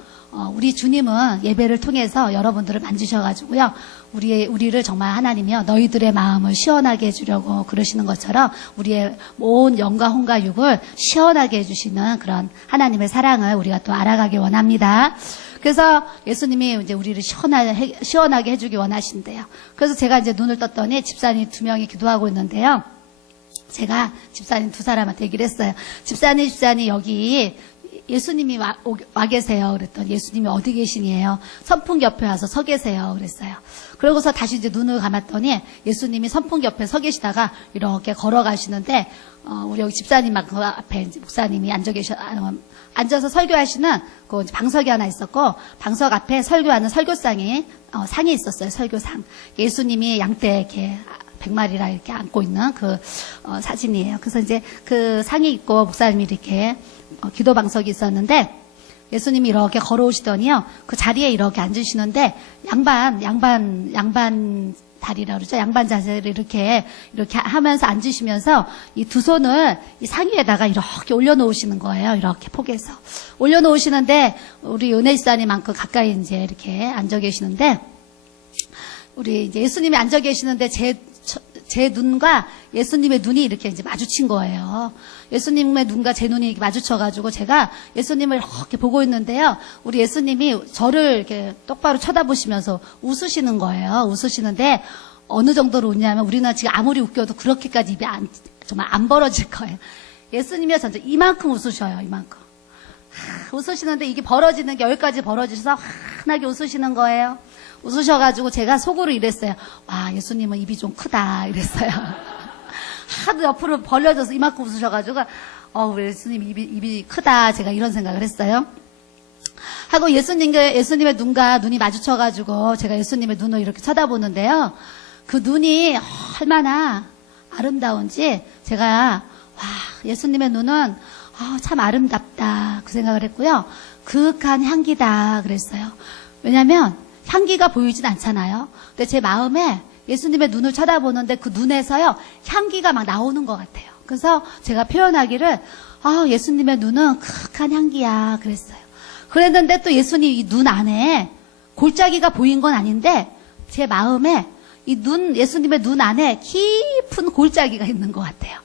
우리 주님은 예배를 통해서 여러분들을 만지셔가지고요. 우리를 정말 하나님이요. 너희들의 마음을 시원하게 해주려고 그러시는 것처럼 우리의 온 영과 혼과 육을 시원하게 해주시는 그런 하나님의 사랑을 우리가 또 알아가기 원합니다. 그래서 예수님이 이제 우리를 시원하게 해주기 원하신대요. 그래서 제가 이제 눈을 떴더니 집사님 2명이 기도하고 있는데요. 제가 집사님 2사람한테 얘기를 했어요. 집사님 여기 예수님이 와 계세요. 그랬더니 예수님이 어디 계시니에요? 선풍기 옆에 와서 서 계세요. 그랬어요. 그러고서 다시 이제 눈을 감았더니 예수님이 선풍기 옆에 서 계시다가 이렇게 걸어가시는데 우리 여기 집사님 그 앞에 이제 목사님이 앉아서 설교하시는 그 방석이 하나 있었고 방석 앞에 설교하는 설교상이 상이 있었어요. 설교상. 예수님이 양떼 이렇게 100마리라 이렇게 안고 있는 그 사진이에요. 그래서 이제 그 상이 있고 목사님이 이렇게 기도 방석이 있었는데 예수님이 이렇게 걸어오시더니요. 그 자리에 이렇게 앉으시는데 양반 다리라 그러죠. 양반 자세를 이렇게 하면서 앉으시면서 이 두 손을 이 상 위에다가 이렇게 올려놓으시는 거예요. 이렇게 포개서 올려놓으시는데 우리 은혜 집사님만큼 가까이 이제 이렇게 앉아 계시는데 우리 이제 예수님이 앉아 계시는데 제 눈과 예수님의 눈이 이렇게 이제 마주친 거예요. 예수님의 눈과 제 눈이 이렇게 마주쳐가지고 제가 예수님을 이렇게 보고 있는데요. 우리 예수님이 저를 이렇게 똑바로 쳐다보시면서 웃으시는 거예요. 웃으시는데 어느 정도로 웃냐면 우리는 지금 아무리 웃겨도 그렇게까지 입이 정말 안 벌어질 거예요. 예수님이 전체 이만큼 웃으셔요. 이만큼. 웃으시는데 이게 벌어지는 게 여기까지 벌어지셔서 환하게 웃으시는 거예요. 웃으셔가지고 제가 속으로 이랬어요. 와, 예수님은 입이 좀 크다. 이랬어요. 하도 옆으로 벌려져서 이만큼 웃으셔가지고, 우리 예수님 입이 크다. 제가 이런 생각을 했어요. 하고 예수님의 눈과 눈이 마주쳐가지고 제가 예수님의 눈을 이렇게 쳐다보는데요. 그 눈이 얼마나 아름다운지 제가, 예수님의 눈은 참 아름답다. 그 생각을 했고요. 그윽한 향기다. 그랬어요. 왜냐면, 향기가 보이진 않잖아요. 근데 제 마음에 예수님의 눈을 쳐다보는데 그 눈에서요, 향기가 막 나오는 것 같아요. 그래서 제가 표현하기를, 예수님의 눈은 그윽한 향기야. 그랬어요. 그랬는데 또 예수님 이 눈 안에 골짜기가 보인 건 아닌데, 제 마음에 예수님의 눈 안에 깊은 골짜기가 있는 것 같아요.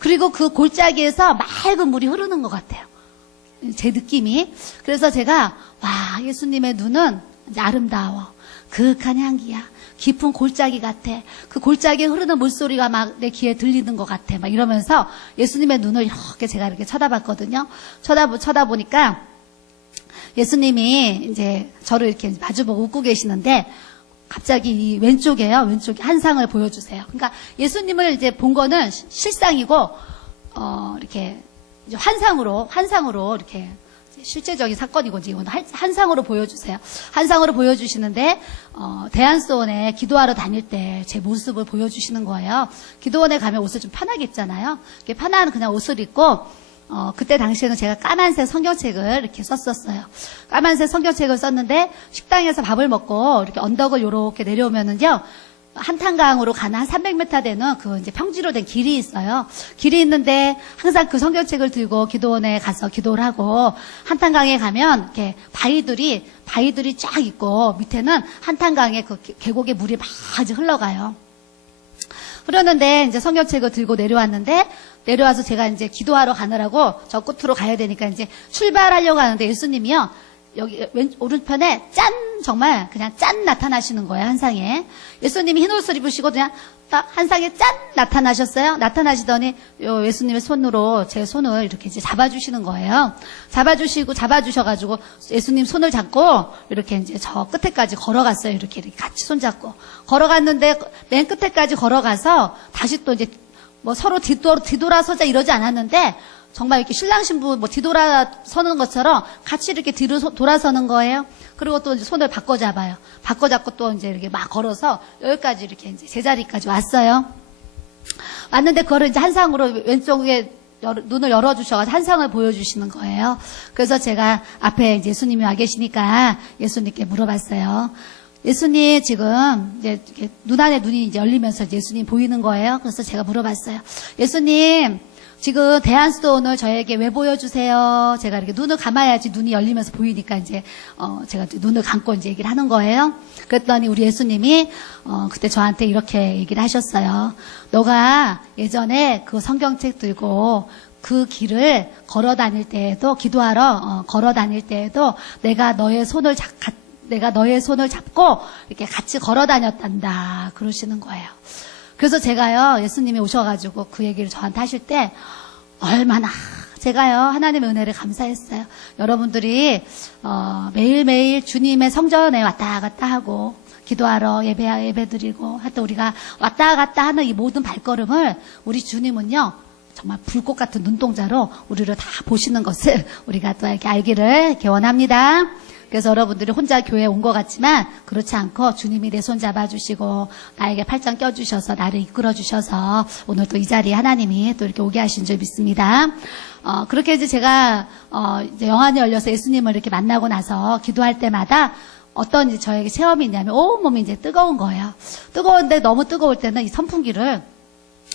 그리고 그 골짜기에서 맑은 물이 흐르는 것 같아요. 제 느낌이. 그래서 제가, 예수님의 눈은 이제 아름다워. 그윽한 향기야. 깊은 골짜기 같아. 그 골짜기에 흐르는 물소리가 막 내 귀에 들리는 것 같아. 막 이러면서 예수님의 눈을 이렇게 제가 이렇게 쳐다봤거든요. 쳐다보니까 예수님이 이제 저를 이렇게 마주보고 웃고 계시는데 갑자기 이 왼쪽에 한상을 보여주세요. 그러니까 예수님을 이제 본 거는 실상이고, 이렇게 이제 환상으로 이렇게 실제적인 사건이고 이건 한상으로 보여주세요. 한상으로 보여주시는데 대한소원에 기도하러 다닐 때 제 모습을 보여주시는 거예요. 기도원에 가면 옷을 좀 편하게 입잖아요. 이렇게 편한 그냥 옷을 입고 그때 당시에는 제가 까만색 성경책을 이렇게 썼었어요. 까만색 성경책을 썼는데 식당에서 밥을 먹고 이렇게 언덕을 이렇게 내려오면은요. 한탄강으로 가는 한 300m 되는 그 이제 평지로 된 길이 있어요. 길이 있는데 항상 그 성경책을 들고 기도원에 가서 기도를 하고 한탄강에 가면 이렇게 바위들이 쫙 있고 밑에는 한탄강의 그 계곡의 물이 막 이제 흘러가요. 그러는데 이제 성경책을 들고 내려와서 제가 이제 기도하러 가느라고 저 끝으로 가야 되니까 이제 출발하려고 하는데 예수님이요. 여기 오른편에 정말 그냥 나타나시는 거예요, 한상에. 예수님이 흰 옷을 입으시고 그냥 딱 한상에 나타나셨어요. 나타나시더니 예수님의 손으로 제 손을 이렇게 이제 잡아주시는 거예요. 잡아주셔가지고 예수님 손을 잡고 이렇게 이제 저 끝에까지 걸어갔어요. 이렇게 같이 손잡고. 걸어갔는데 맨 끝에까지 걸어가서 다시 또 이제 뭐 서로 뒤돌아서자 이러지 않았는데 정말 이렇게 신랑 신부 뒤돌아서는 것처럼 같이 이렇게 뒤로 돌아서는 거예요. 그리고 또 이제 손을 바꿔 잡고 또 이제 이렇게 막 걸어서 여기까지 이렇게 이제 제자리까지 왔어요. 왔는데 그거를 이제 한상으로 왼쪽에 눈을 열어주셔가지고 한상을 보여주시는 거예요. 그래서 제가 앞에 이제 예수님이 와 계시니까 예수님께 물어봤어요. 예수님 지금 이제 이렇게 눈 안에 눈이 이제 열리면서 이제 예수님 보이는 거예요. 그래서 제가 물어봤어요. 예수님, 지금 대한수도 오늘 저에게 왜 보여주세요? 제가 이렇게 눈을 감아야지 눈이 열리면서 보이니까 이제, 제가 이제 눈을 감고 이제 얘기를 하는 거예요. 그랬더니 우리 예수님이, 그때 저한테 이렇게 얘기를 하셨어요. 너가 예전에 그 성경책 들고 그 길을 걸어 다닐 때에도, 기도하러, 걸어 다닐 때에도 내가 너의 손을 잡고 이렇게 같이 걸어 다녔단다. 그러시는 거예요. 그래서 제가요, 예수님이 오셔가지고 그 얘기를 저한테 하실 때, 얼마나, 제가요, 하나님의 은혜를 감사했어요. 여러분들이, 매일매일 주님의 성전에 왔다 갔다 하고, 기도하러 예배 드리고, 하여튼 우리가 왔다 갔다 하는 이 모든 발걸음을 우리 주님은요, 정말 불꽃 같은 눈동자로 우리를 다 보시는 것을 우리가 또 이렇게 알기를 이렇게 원합니다. 그래서 여러분들이 혼자 교회에 온 것 같지만 그렇지 않고 주님이 내 손 잡아주시고 나에게 팔짱 껴주셔서 나를 이끌어주셔서 오늘 또 이 자리에 하나님이 또 이렇게 오게 하신 줄 믿습니다. 그렇게 이제 제가 이제 영안이 열려서 예수님을 이렇게 만나고 나서 기도할 때마다 어떤 이제 저에게 체험이 있냐면 온몸이 이제 뜨거운 거예요. 뜨거운데 너무 뜨거울 때는 이 선풍기를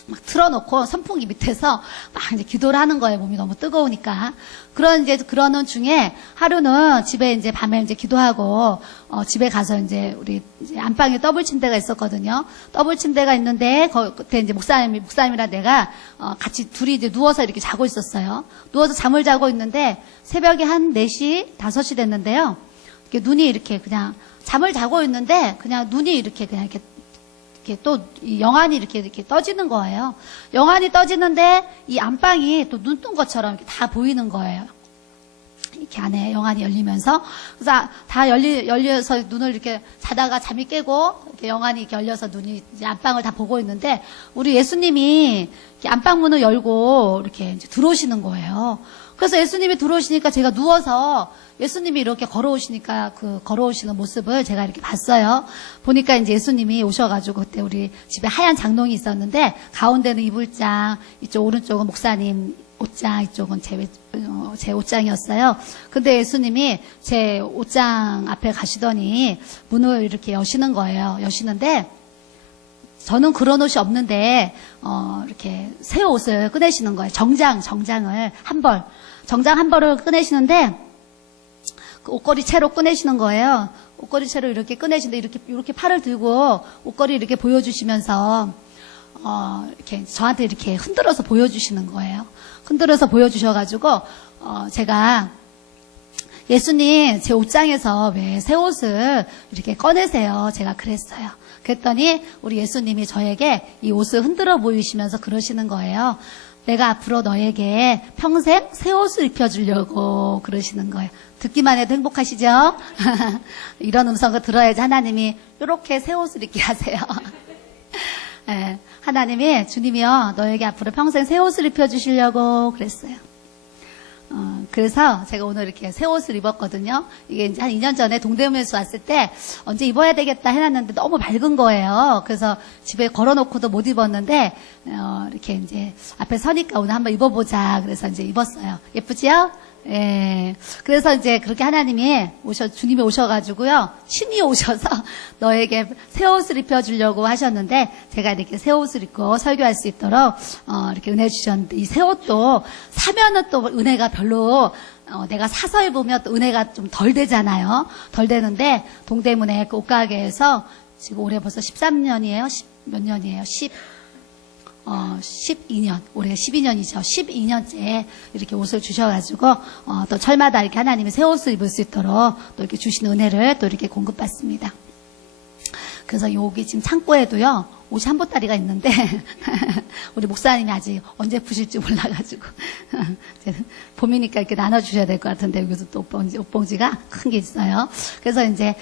막 틀어놓고 선풍기 밑에서 막 이제 기도를 하는 거예요. 몸이 너무 뜨거우니까. 그러는 중에 하루는 집에 이제 밤에 이제 기도하고, 집에 가서 이제 우리 이제 안방에 더블 침대가 있었거든요. 더블 침대가 있는데, 그때 이제 목사님이랑 내가, 같이 둘이 이제 누워서 이렇게 자고 있었어요. 누워서 잠을 자고 있는데, 새벽에 한 4시, 5시 됐는데요. 이렇게 눈이 이렇게 그냥, 잠을 자고 있는데, 그냥 눈이 이렇게 그냥 이렇게 또 영안이 이렇게 떠지는 거예요. 영안이 떠지는데 이 안방이 또 눈 뜬 것처럼 이렇게 다 보이는 거예요. 이렇게 안에 영안이 열리면서 그래서 다 열려서 눈을 이렇게 자다가 잠이 깨고 이렇게 영안이 이렇게 열려서 눈이 이제 안방을 다 보고 있는데 우리 예수님이 이렇게 안방 문을 열고 이렇게 이제 들어오시는 거예요. 그래서 예수님이 들어오시니까 제가 누워서 예수님이 이렇게 걸어오시니까 그 걸어오시는 모습을 제가 이렇게 봤어요. 보니까 이제 예수님이 오셔가지고 그때 우리 집에 하얀 장롱이 있었는데 가운데는 이불장, 이쪽 오른쪽은 목사님 옷장, 이쪽은 제 옷장이었어요. 근데 예수님이 제 옷장 앞에 가시더니 문을 이렇게 여시는 거예요. 여시는데 저는 그런 옷이 없는데 이렇게 새 옷을 꺼내시는 거예요. 정장을 정장 한 벌을 꺼내시는데 그 옷걸이 채로 꺼내시는 거예요. 옷걸이 채로 이렇게 꺼내시는데 이렇게 팔을 들고 옷걸이 이렇게 보여주시면서 이렇게 저한테 이렇게 흔들어서 보여주시는 거예요. 흔들어서 보여주셔가지고 제가 예수님 제 옷장에서 왜 새 옷을 이렇게 꺼내세요? 제가 그랬어요. 그랬더니 우리 예수님이 저에게 이 옷을 흔들어 보이시면서 그러시는 거예요. 내가 앞으로 너에게 평생 새 옷을 입혀주려고 그러시는 거예요. 듣기만 해도 행복하시죠? 이런 음성을 들어야지 하나님이 이렇게 새 옷을 입게 하세요. 네, 하나님이 주님이요 너에게 앞으로 평생 새 옷을 입혀주시려고 그랬어요. 그래서 제가 오늘 이렇게 새 옷을 입었거든요. 이게 이제 한 2년 전에 동대문에서 왔을 때 언제 입어야 되겠다 해놨는데 너무 밝은 거예요. 그래서 집에 걸어놓고도 못 입었는데 이렇게 이제 앞에 서니까 오늘 한번 입어보자. 그래서 이제 입었어요. 예쁘지요? 예. 그래서 이제 그렇게 하나님이 주님이 오셔가지고요. 친히 오셔서 너에게 새 옷을 입혀주려고 하셨는데, 제가 이렇게 새 옷을 입고 설교할 수 있도록, 이렇게 은혜 주셨는데, 이 새 옷도 사면은 또 은혜가 별로, 내가 사서 입으면 또 은혜가 좀 덜 되잖아요. 덜 되는데, 동대문에 그 옷가게에서 지금 올해 벌써 13년이에요? 몇 년이에요? 12년, 올해 12년이죠. 12년째 이렇게 옷을 주셔가지고, 또 철마다 이렇게 하나님이 새 옷을 입을 수 있도록 또 이렇게 주신 은혜를 또 이렇게 공급받습니다. 그래서 여기 지금 창고에도요, 옷이 한 보따리가 있는데, 우리 목사님이 아직 언제 푸실지 몰라가지고, 봄이니까 이렇게 나눠주셔야 될 것 같은데, 여기서 또 옷봉지가 큰 게 있어요. 그래서 이제,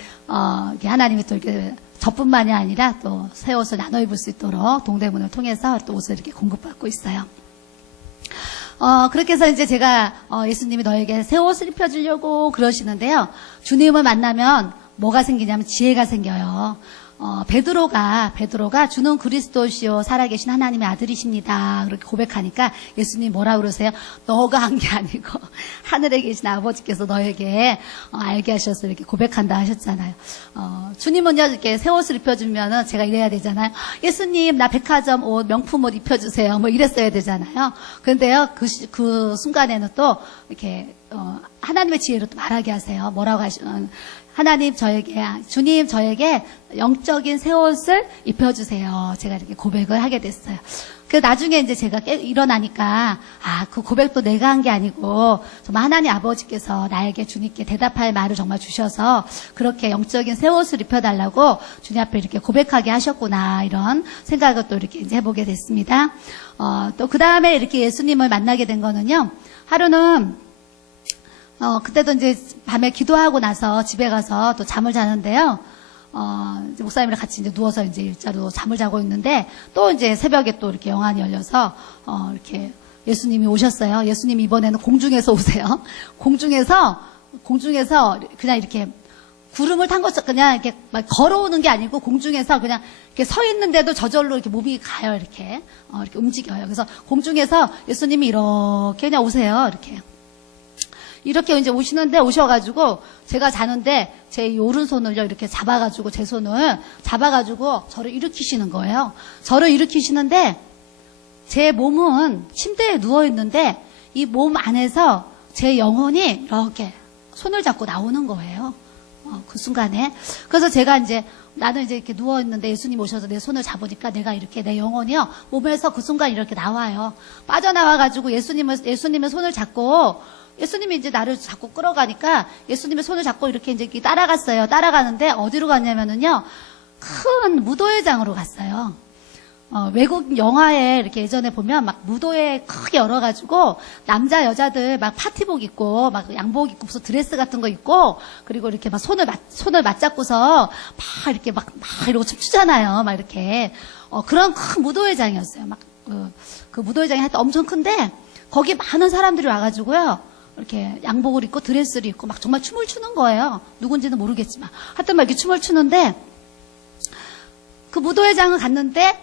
이렇게 하나님이 또 이렇게 저뿐만이 아니라 또 새 옷을 나눠 입을 수 있도록 동대문을 통해서 또 옷을 이렇게 공급받고 있어요. 그렇게 해서 이제 제가, 예수님이 너에게 새 옷을 입혀주려고 그러시는데요. 주님을 만나면 뭐가 생기냐면 지혜가 생겨요. 베드로가 주는 그리스도시요 살아계신 하나님의 아들이십니다. 그렇게 고백하니까 예수님이 뭐라 그러세요? 너가 한 게 아니고 하늘에 계신 아버지께서 너에게 알게 하셔서 이렇게 고백한다 하셨잖아요. 주님은요 이렇게 새 옷을 입혀주면은 제가 이래야 되잖아요. 예수님 나 백화점 옷 명품 옷 입혀주세요. 뭐 이랬어야 되잖아요. 그런데요 그 순간에는 또 이렇게 하나님의 지혜로 또 말하게 하세요. 뭐라고 하나님 주님 저에게 영적인 새 옷을 입혀주세요. 제가 이렇게 고백을 하게 됐어요. 그 나중에 이제 제가 일어나니까 그 고백도 내가 한 게 아니고 정말 하나님 아버지께서 나에게 주님께 대답할 말을 정말 주셔서 그렇게 영적인 새 옷을 입혀달라고 주님 앞에 이렇게 고백하게 하셨구나 이런 생각을 또 이렇게 이제 해보게 됐습니다. 또 그 다음에 이렇게 예수님을 만나게 된 거는요. 하루는 그때도 이제 밤에 기도하고 나서 집에 가서 또 잠을 자는데요. 이제 목사님이랑 같이 이제 누워서 이제 일자로 잠을 자고 있는데 또 이제 새벽에 또 이렇게 영안이 열려서 이렇게 예수님이 오셨어요. 예수님이 이번에는 공중에서 오세요. 공중에서 그냥 이렇게 구름을 탄 것처럼 그냥 이렇게 막 걸어오는 게 아니고 공중에서 그냥 이렇게 서 있는데도 저절로 이렇게 몸이 가요. 이렇게 움직여요. 그래서 공중에서 예수님이 이렇게 그냥 오세요. 이렇게 이제 오셔가지고 제가 자는데 제 오른손을요 이렇게 잡아가지고 제 손을 잡아가지고 저를 일으키시는 거예요. 저를 일으키시는데 제 몸은 침대에 누워 있는데 이 몸 안에서 제 영혼이 이렇게 손을 잡고 나오는 거예요. 그 순간에. 그래서 제가 이제 나는 이제 이렇게 누워 있는데 예수님 오셔서 내 손을 잡으니까 내가 이렇게 내 영혼이요 몸에서 그 순간 이렇게 나와요. 빠져나와가지고 예수님의 손을 잡고. 예수님이 이제 나를 자꾸 끌어가니까 예수님의 손을 잡고 이렇게 이제 따라갔어요. 따라가는데 어디로 갔냐면은요, 큰 무도회장으로 갔어요. 외국 영화에 이렇게 예전에 보면 막 무도회 크게 열어가지고 남자 여자들 막 파티복 입고 막 양복 입고 무슨 드레스 같은 거 입고 그리고 이렇게 막 손을 맞잡고서 막 이렇게 막 이러고 춤추잖아요. 막 이렇게 그런 큰 무도회장이었어요. 막 그 무도회장이 하여튼 엄청 큰데 거기 많은 사람들이 와가지고요. 이렇게 양복을 입고 드레스를 입고 막 정말 춤을 추는 거예요. 누군지는 모르겠지만. 하여튼 막 이렇게 춤을 추는데 그 무도회장을 갔는데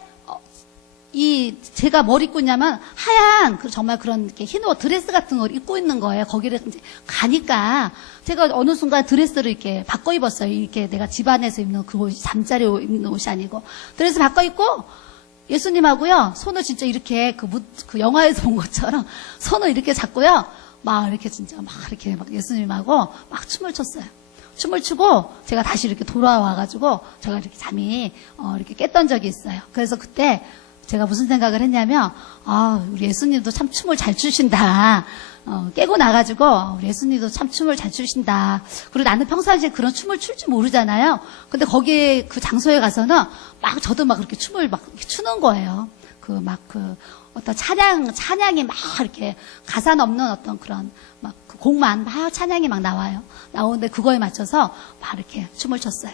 제가 뭘 입고 있냐면 하얀 정말 그런 이렇게 흰 옷 드레스 같은 걸 입고 있는 거예요. 거기를 이제 가니까 제가 어느 순간 드레스를 이렇게 바꿔 입었어요. 이렇게 내가 집안에서 입는 그 옷이 잠자리 입는 옷이 아니고 드레스 바꿔 입고 예수님하고요 손을 진짜 이렇게 그 영화에서 본 것처럼 손을 이렇게 잡고요. 막 이렇게 진짜 막 이렇게 막 예수님하고 막 춤을 췄어요. 춤을 추고 제가 다시 이렇게 돌아와가지고 제가 이렇게 잠이 이렇게 깼던 적이 있어요. 그래서 그때 제가 무슨 생각을 했냐면 우리 예수님도 참 춤을 잘 추신다. 깨고 나가지고 우리 예수님도 참 춤을 잘 추신다. 그리고 나는 평상시에 그런 춤을 출 줄 모르잖아요. 근데 거기에 그 장소에 가서는 막 저도 막 그렇게 춤을 막 이렇게 추는 거예요. 어떤 찬양이 막 이렇게 가사 없는 어떤 그런 막 그 곡만 막 찬양이 막 나오는데 그거에 맞춰서 막 이렇게 춤을 췄어요.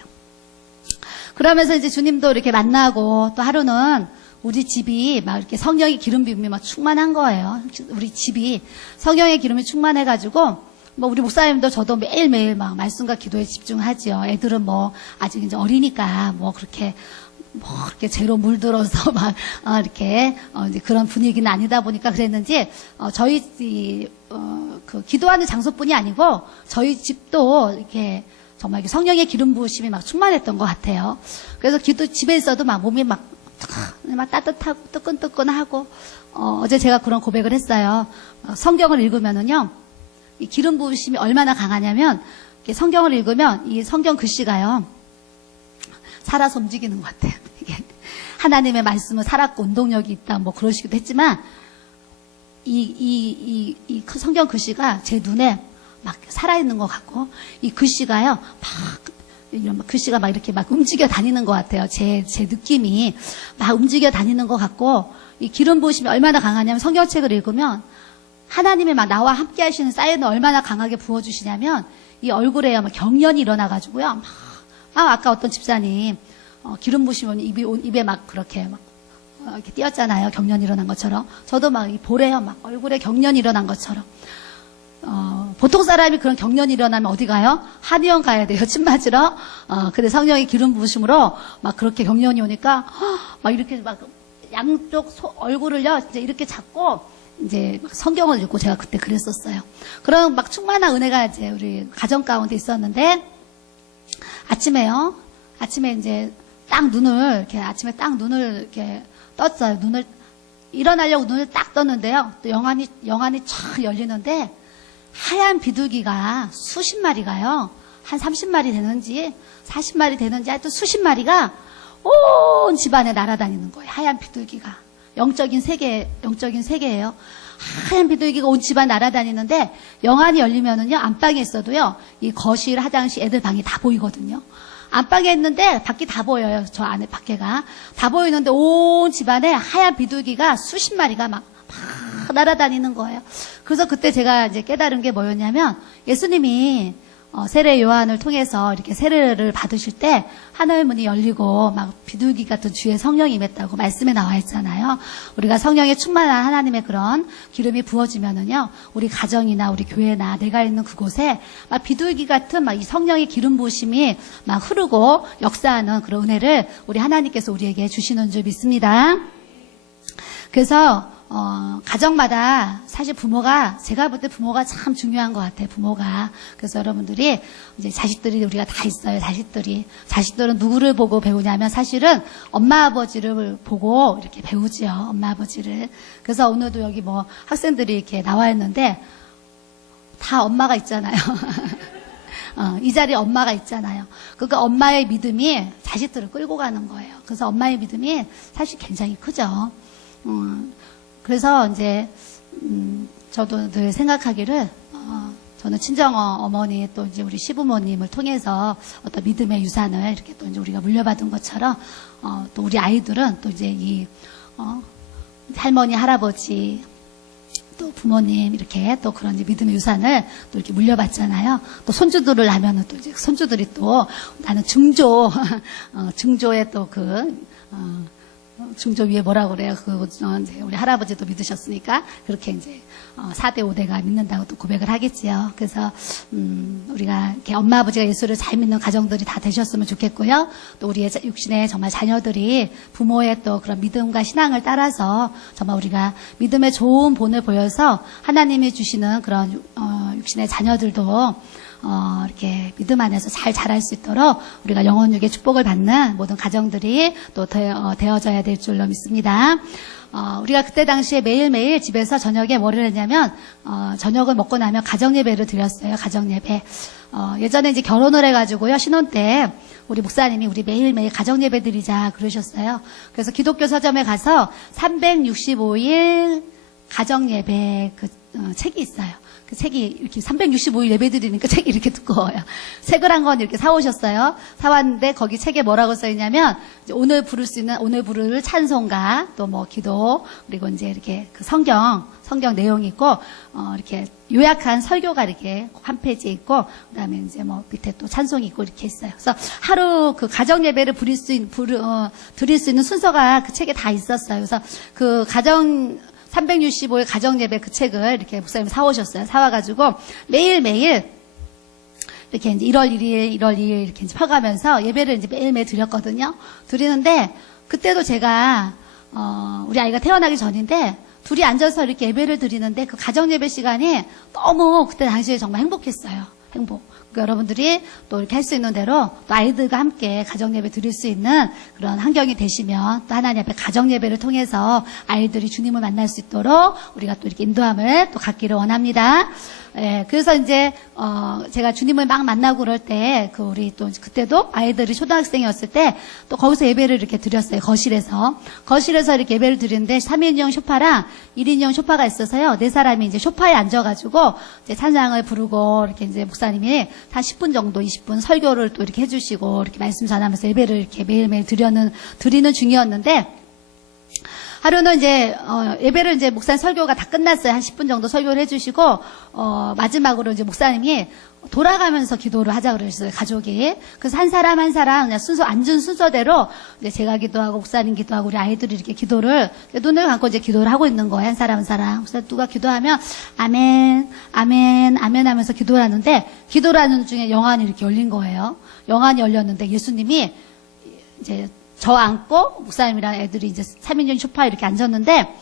그러면서 이제 주님도 이렇게 만나고 또 하루는 우리 집이 막 이렇게 성령의 기름 부음이 막 충만한 거예요. 우리 집이 성령의 기름이 충만해가지고 뭐 우리 목사님도 저도 매일매일 막 말씀과 기도에 집중하지요. 애들은 뭐 아직 이제 어리니까 그렇게 죄로 물들어서 막 이렇게 이제 그런 분위기는 아니다 보니까 그랬는지 저희 그 기도하는 장소뿐이 아니고 저희 집도 이렇게 정말 성령의 기름 부으심이 막 충만했던 것 같아요. 그래서 집에 있어도 막 몸이 막 따뜻하고 뜨끈뜨끈하고 어제 제가 그런 고백을 했어요. 성경을 읽으면은요 이 기름 부으심이 얼마나 강하냐면 성경을 읽으면 이 성경 글씨가요 살아서 움직이는 것 같아요. 이게 하나님의 말씀은 살았고 운동력이 있다 뭐 그러시기도 했지만 이 성경 글씨가 제 눈에 막 살아있는 것 같고 이 글씨가요 이런 글씨가 막 이렇게 막 움직여 다니는 것 같아요. 제 느낌이 막 움직여 다니는 것 같고 이 기름 부으심이 얼마나 강하냐면 성경책을 읽으면 하나님이 막 나와 함께 하시는 사인을 얼마나 강하게 부어주시냐면 이 얼굴에 막 경련이 일어나가지고요. 아까 어떤 집사님 기름 부으시면 입에 막 그렇게 막 이렇게 띄었잖아요. 경련이 일어난 것처럼 저도 막 이 볼에요. 막 얼굴에 경련이 일어난 것처럼 보통 사람이 그런 경련이 일어나면 어디 가요? 한의원 가야 돼요. 침 맞으러. 근데 성령의 기름 부으심으로 막 그렇게 경련이 오니까 막 이렇게 막 양쪽 얼굴을요, 이제 이렇게 잡고 이제 막 성경을 읽고 제가 그때 그랬었어요. 그런 막 충만한 은혜가 이제 우리 가정 가운데 있었는데 아침에 이제 딱 눈을 이렇게 아침에 딱 눈을 이렇게 떴어요. 눈을 일어나려고 눈을 딱 떴는데요. 또 영안이 촥 열리는데 하얀 비둘기가 수십 마리가요. 한 30마리 되는지 40마리 되는지 하여튼 수십 마리가 온 집안에 날아다니는 거예요. 하얀 비둘기가. 영적인 세계예요. 하얀 비둘기가 온 집안 날아다니는데 영안이 열리면은요, 안방에 있어도요, 이 거실, 화장실, 애들 방이 다 보이거든요. 안방에 있는데 밖이 다 보여요. 저 안에 밖에가 다 보이는데 온 집안에 하얀 비둘기가 수십 마리가 막 날아다니는 거예요. 그래서 그때 제가 이제 깨달은 게 뭐였냐면, 예수님이 세례 요한을 통해서 이렇게 세례를 받으실 때 하늘 문이 열리고 막 비둘기 같은 주의 성령이 임했다고 말씀에 나와 있잖아요. 우리가 성령에 충만한 하나님의 그런 기름이 부어지면은요, 우리 가정이나 우리 교회나 내가 있는 그곳에 막 비둘기 같은 막 이 성령의 기름 부으심이 막 흐르고 역사하는 그런 은혜를 우리 하나님께서 우리에게 주시는 줄 믿습니다. 그래서 가정마다 사실 부모가, 제가 볼 때 부모가 참 중요한 것 같아요. 부모가. 그래서 여러분들이 이제 자식들이 우리가 다 있어요. 자식들은 누구를 보고 배우냐면 사실은 엄마 아버지를 보고 이렇게 배우지요. 엄마 아버지를. 그래서 오늘도 여기 뭐 학생들이 이렇게 나와 있는데 다 엄마가 있잖아요. 이 자리에 엄마가 있잖아요. 그러니까 엄마의 믿음이 자식들을 끌고 가는 거예요. 그래서 엄마의 믿음이 사실 굉장히 크죠. 그래서 이제 저도 늘 생각하기를 저는 친정 어머니 또 이제 우리 시부모님을 통해서 어떤 믿음의 유산을 이렇게 또 이제 우리가 물려받은 것처럼 또 우리 아이들은 또 이제 이 할머니 할아버지 또 부모님 이렇게 또 그런 이제 믿음의 유산을 또 이렇게 물려받잖아요. 또 손주들을 하면은 또 이제 손주들이 또 나는 증조의 또 중조 위에 뭐라고 그래요? 이제 우리 할아버지도 믿으셨으니까, 그렇게 이제, 4대, 5대가 믿는다고 또 고백을 하겠지요. 그래서, 우리가 이렇게 엄마, 아버지가 예수를 잘 믿는 가정들이 다 되셨으면 좋겠고요. 또 우리의 육신의 정말 자녀들이 부모의 또 그런 믿음과 신앙을 따라서 정말 우리가 믿음의 좋은 본을 보여서 하나님이 주시는 그런, 육신의 자녀들도 이렇게 믿음 안에서 잘 자랄 수 있도록 우리가 영혼육의 축복을 받는 모든 가정들이 또 되어져야 될 줄로 믿습니다. 우리가 그때 당시에 매일매일 집에서 저녁에 뭐를 했냐면, 저녁을 먹고 나면 가정예배를 드렸어요. 가정예배. 예전에 이제 결혼을 해가지고요. 신혼 때 우리 목사님이 우리 매일매일 가정예배 드리자 그러셨어요. 그래서 기독교 서점에 가서 365일 가정예배 책이 있어요. 그 책이 이렇게 365일 예배 드리니까 책이 이렇게 두꺼워요. 책을 한 권 이렇게 사오셨어요. 사왔는데 거기 책에 뭐라고 써있냐면, 오늘 부를 찬송가, 또 뭐 기도, 그리고 이제 이렇게 그 성경 내용이 있고, 이렇게 요약한 설교가 이렇게 한 페이지에 있고, 그 다음에 이제 뭐 밑에 또 찬송이 있고 이렇게 있어요. 그래서 하루 그 가정 예배를 드릴 수 있는 순서가 그 책에 다 있었어요. 그래서 그 365일 가정예배 그 책을 이렇게 목사님 사오셨어요. 사와가지고 매일매일 이렇게 이제 1월 1일 이렇게 이제 펴가면서 예배를 이제 매일매일 드렸거든요. 드리는데 그때도 제가, 우리 아이가 태어나기 전인데 둘이 앉아서 이렇게 예배를 드리는데 그 가정예배 시간이 너무 그때 당시에 정말 행복했어요. 그러니까 여러분들이 또 이렇게 할 수 있는 대로 또 아이들과 함께 가정예배 드릴 수 있는 그런 환경이 되시면 또 하나님 앞에 가정예배를 통해서 아이들이 주님을 만날 수 있도록 우리가 또 이렇게 인도함을 또 갖기를 원합니다. 예, 그래서 이제, 제가 주님을 막 만나고 그럴 때, 우리 또, 그때도 아이들이 초등학생이었을 때, 또 거기서 예배를 이렇게 드렸어요. 거실에서 이렇게 예배를 드리는데, 3인용 소파랑 1인용 소파가 있어서요. 4사람이 이제 소파에 앉아가지고, 이제 찬양을 부르고, 이렇게 이제 목사님이 한 10분 정도, 20분 설교를 또 이렇게 해주시고, 이렇게 말씀 전하면서 예배를 이렇게 매일매일 드리는 중이었는데, 하루는 이제, 예배를 이제 목사님 설교가 다 끝났어요. 한 10분 정도 설교를 해주시고, 마지막으로 이제 목사님이 돌아가면서 기도를 하자 그랬어요, 가족이. 그래서 한 사람 한 사람 그냥 앉은 순서대로 이제 제가 기도하고 목사님 기도하고 우리 아이들이 이렇게 기도를, 눈을 감고 이제 기도를 하고 있는 거예요, 한 사람 한 사람. 그래서 누가 기도하면, 아멘, 아멘, 아멘 하면서 기도를 하는데, 기도를 하는 중에 영안이 이렇게 열린 거예요. 영안이 열렸는데 예수님이 이제 저 안고 목사님이랑 애들이 이제 3인용 소파에 이렇게 앉았는데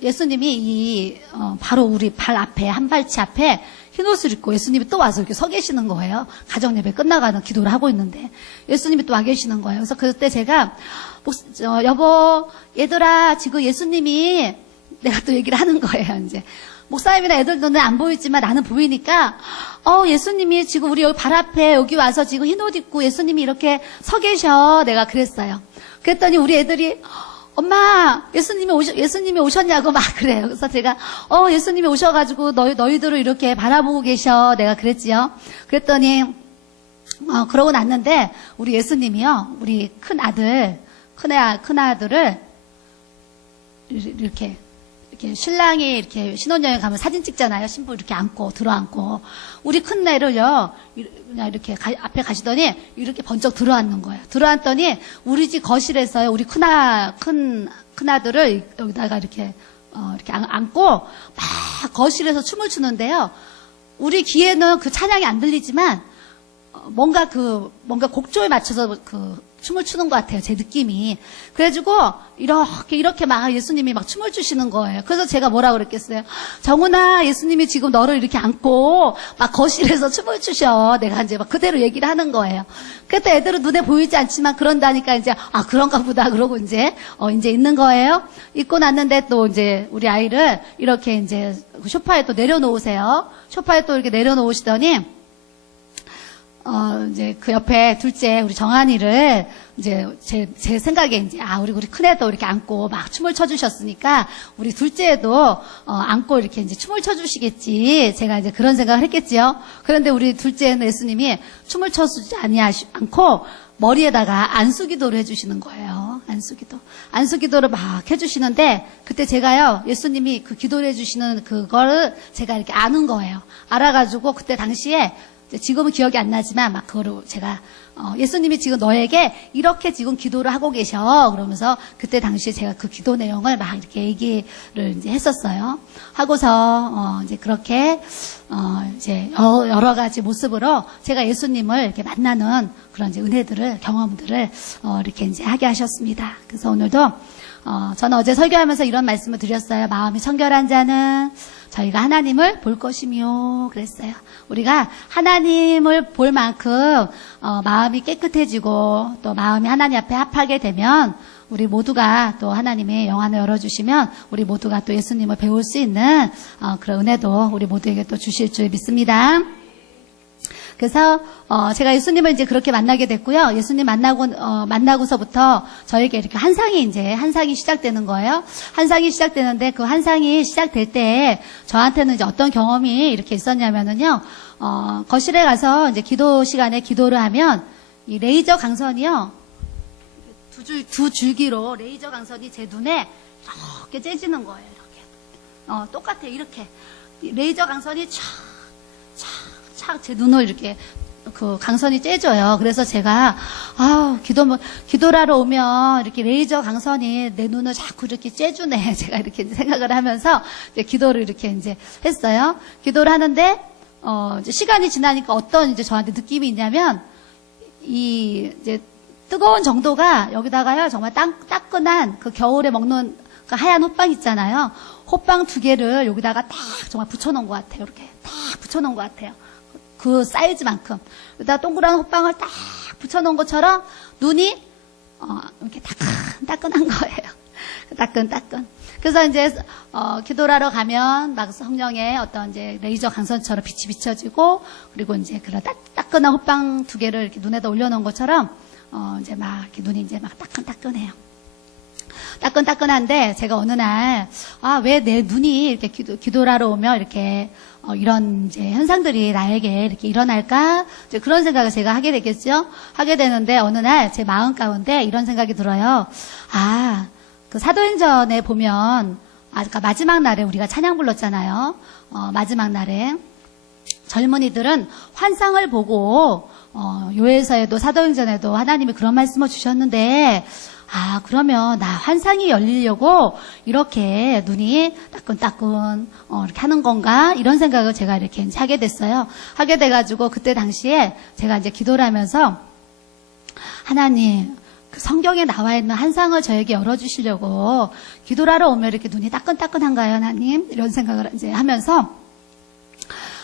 예수님이 바로 우리 발 앞에 한 발치 앞에 흰 옷을 입고 예수님이 또 와서 이렇게 서 계시는 거예요. 가정 예배 끝나가는 기도를 하고 있는데 예수님이 또 와 계시는 거예요. 그래서 그때 제가 여보 얘들아 지금 예수님이 내가 또 얘기를 하는 거예요. 이제 목사님이나 애들 눈에 안 보이지만 나는 보이니까 예수님이 지금 우리 여기 발 앞에 여기 와서 지금 흰 옷 입고 예수님이 이렇게 서 계셔. 내가 그랬어요. 그랬더니 우리 애들이 엄마 예수님이 오셨냐고 막 그래요. 그래서 제가 예수님이 오셔가지고 너희들을 이렇게 바라보고 계셔. 내가 그랬지요. 그랬더니 그러고 났는데 우리 예수님이요 우리 큰 아들을 이렇게 신랑이 이렇게 신혼여행 가면 사진 찍잖아요. 신부 이렇게 들어앉고. 우리 큰애를요, 그냥 이렇게 앞에 가시더니 이렇게 번쩍 들어앉는 거예요. 들어앉더니 우리 집 거실에서요, 우리 큰아들을 여기다가 이렇게 안고 막 거실에서 춤을 추는데요. 우리 귀에는 그 찬양이 안 들리지만 뭔가 곡조에 맞춰서 춤을 추는 것 같아요. 제 느낌이. 그래가지고 이렇게 막 예수님이 막 춤을 추시는 거예요. 그래서 제가 뭐라고 그랬겠어요. 정훈아 예수님이 지금 너를 이렇게 안고 막 거실에서 춤을 추셔. 내가 이제 막 그대로 얘기를 하는 거예요. 그때 애들은 눈에 보이지 않지만 그런다니까 이제 그런가 보다 그러고 이제 있는 거예요. 있고 났는데 또 이제 우리 아이를 이렇게 이제 소파에 또 내려놓으세요. 소파에 또 이렇게 내려놓으시더니 이제 그 옆에 둘째 우리 정한이를 이제 제 생각에 이제 우리 큰애도 이렇게 안고 막 춤을 춰주셨으니까 우리 둘째도 안고 이렇게 이제 춤을 춰주시겠지. 제가 이제 그런 생각을 했겠지요. 그런데 우리 둘째는 예수님이 춤을 춰주지 않고 머리에다가 안수기도를 해주시는 거예요. 안수기도를 막 해주시는데 그때 제가요 예수님이 그 기도를 해주시는 그걸 제가 이렇게 아는 거예요. 알아가지고 그때 당시에 지금은 기억이 안 나지만 막 그거를 제가 예수님이 지금 너에게 이렇게 지금 기도를 하고 계셔. 그러면서 그때 당시에 제가 그 기도 내용을 막 이렇게 얘기를 이제 했었어요. 하고서 이제 그렇게 이제 여러 가지 모습으로 제가 예수님을 이렇게 만나는 그런 이제 은혜들을 경험들을 이렇게 이제 하게 하셨습니다. 그래서 오늘도 저는 어제 설교하면서 이런 말씀을 드렸어요. 마음이 청결한 자는 저희가 하나님을 볼 것이며 그랬어요. 우리가 하나님을 볼 만큼 마음이 깨끗해지고 또 마음이 하나님 앞에 합하게 되면 우리 모두가 또 하나님의 영안을 열어주시면 우리 모두가 또 예수님을 배울 수 있는 그런 은혜도 우리 모두에게 또 주실 줄 믿습니다. 그래서 제가 예수님을 이제 그렇게 만나게 됐고요. 예수님 만나고서부터 저에게 이렇게 한상이 시작되는 거예요. 한상이 시작되는데 그 한상이 시작될 때 저한테는 이제 어떤 경험이 이렇게 있었냐면은요. 거실에 가서 이제 기도 시간에 기도를 하면 이 레이저 강선이요. 두 줄기로 레이저 강선이 제 눈에 이렇게 째지는 거예요. 이렇게. 똑같아요. 이렇게. 레이저 강선이 착 제 눈을 이렇게 그 강선이 째져요. 그래서 제가 기도를 하러 오면 이렇게 레이저 강선이 내 눈을 자꾸 이렇게 째주네. 제가 이렇게 생각을 하면서 이제 기도를 이렇게 이제 했어요. 기도를 하는데 이제 시간이 지나니까 어떤 이제 저한테 느낌이 있냐면 이제 뜨거운 정도가 여기다가요 정말 따끈한 그 겨울에 먹는 그 하얀 호빵 있잖아요. 호빵 2개를 여기다가 딱 정말 붙여놓은 것 같아요. 이렇게 딱 붙여놓은 것 같아요. 그 사이즈만큼. 여기다 동그란 호빵을 딱 붙여놓은 것처럼 눈이 이렇게 따끈한 거예요. 따끈. 그래서 이제 기도를 하러 가면 막 성령의 어떤 이제 레이저 강선처럼 빛이 비춰지고 그리고 이제 그런 따끈한 호빵 2개를 이렇게 눈에다 올려놓은 것처럼 이제 막 이렇게 눈이 이제 막 따끈따끈해요. 따끈따끈한데 제가 어느 날 왜 내 눈이 이렇게 기도를 하러 오면 이렇게 이런 이제 현상들이 나에게 이렇게 일어날까? 이제 그런 생각을 제가 하게 되겠죠. 하게 되는데 어느 날 제 마음 가운데 이런 생각이 들어요. 그 사도행전에 보면 아까 마지막 날에 우리가 찬양 불렀잖아요. 마지막 날에 젊은이들은 환상을 보고 요해서에도 사도행전에도 하나님이 그런 말씀을 주셨는데 그러면 나 환상이 열리려고 이렇게 눈이 따끈따끈 이렇게 하는 건가? 이런 생각을 제가 이렇게 이제 하게 됐어요. 하게 돼가지고 그때 당시에 제가 이제 기도를 하면서 하나님, 그 성경에 나와 있는 환상을 저에게 열어주시려고 기도를 하러 오면 이렇게 눈이 따끈따끈한가요, 하나님? 이런 생각을 이제 하면서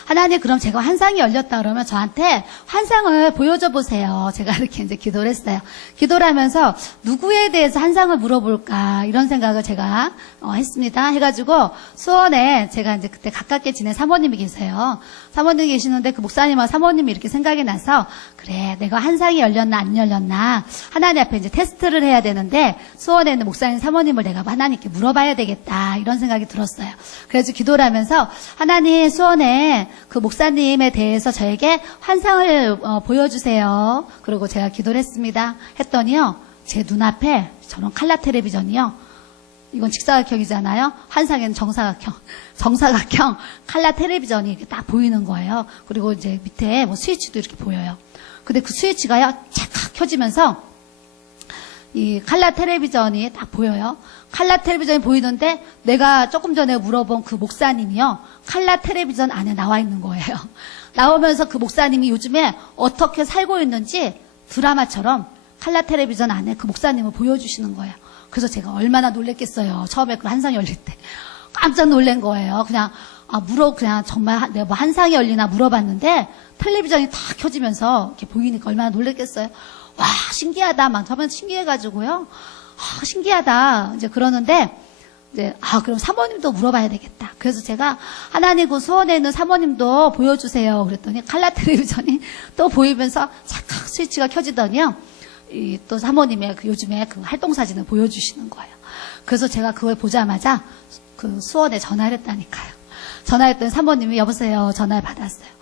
하나님, 그럼 제가 환상이 열렸다 그러면 저한테 환상을 보여줘 보세요. 제가 이렇게 이제 기도를 했어요. 기도를 하면서 누구에 대해서 환상을 물어볼까 이런 생각을 제가 했습니다. 해가지고 수원에 제가 이제 그때 가깝게 지낸 사모님이 계세요. 사모님이 계시는데 그 목사님과 사모님이 이렇게 생각이 나서 그래, 내가 환상이 열렸나 안 열렸나 하나님 앞에 이제 테스트를 해야 되는데 수원에 있는 목사님 사모님을 내가 하나님께 물어봐야 되겠다 이런 생각이 들었어요. 그래서 기도를 하면서 하나님, 수원에 그 목사님에 대해서 저에게 환상을 보여주세요. 그리고 제가 기도를 했습니다. 했더니요, 제 눈앞에 저런 칼라 텔레비전이요, 이건 직사각형이잖아요. 환상에는 정사각형 칼라 텔레비전이 이렇게 딱 보이는 거예요. 그리고 이제 밑에 뭐 스위치도 이렇게 보여요. 근데 그 스위치가요, 착 켜지면서 이 칼라 텔레비전이 딱 보여요. 칼라 텔레비전이 보이는데 내가 조금 전에 물어본 그 목사님이요, 칼라 텔레비전 안에 나와 있는 거예요. 나오면서 그 목사님이 요즘에 어떻게 살고 있는지 드라마처럼 칼라 텔레비전 안에 그 목사님을 보여주시는 거예요. 그래서 제가 얼마나 놀랬겠어요. 처음에 그 환상이 열릴 때 깜짝 놀란 거예요. 그냥 그냥 정말 내가 뭐 환상이 열리나 물어봤는데 텔레비전이 다 켜지면서 이렇게 보이니까 얼마나 놀랬겠어요. 와, 신기하다. 막 저번에 신기해가지고요. 신기하다. 이제 그러는데, 이제, 그럼 사모님도 물어봐야 되겠다. 그래서 제가 하나님 그 수원에 있는 사모님도 보여주세요. 그랬더니 칼라 텔레비전이 또 보이면서 착각 스위치가 켜지더니요. 또 사모님의 요즘에 그 활동 사진을 보여주시는 거예요. 그래서 제가 그걸 보자마자 그 수원에 전화를 했다니까요. 전화했더니 사모님이 여보세요. 전화를 받았어요.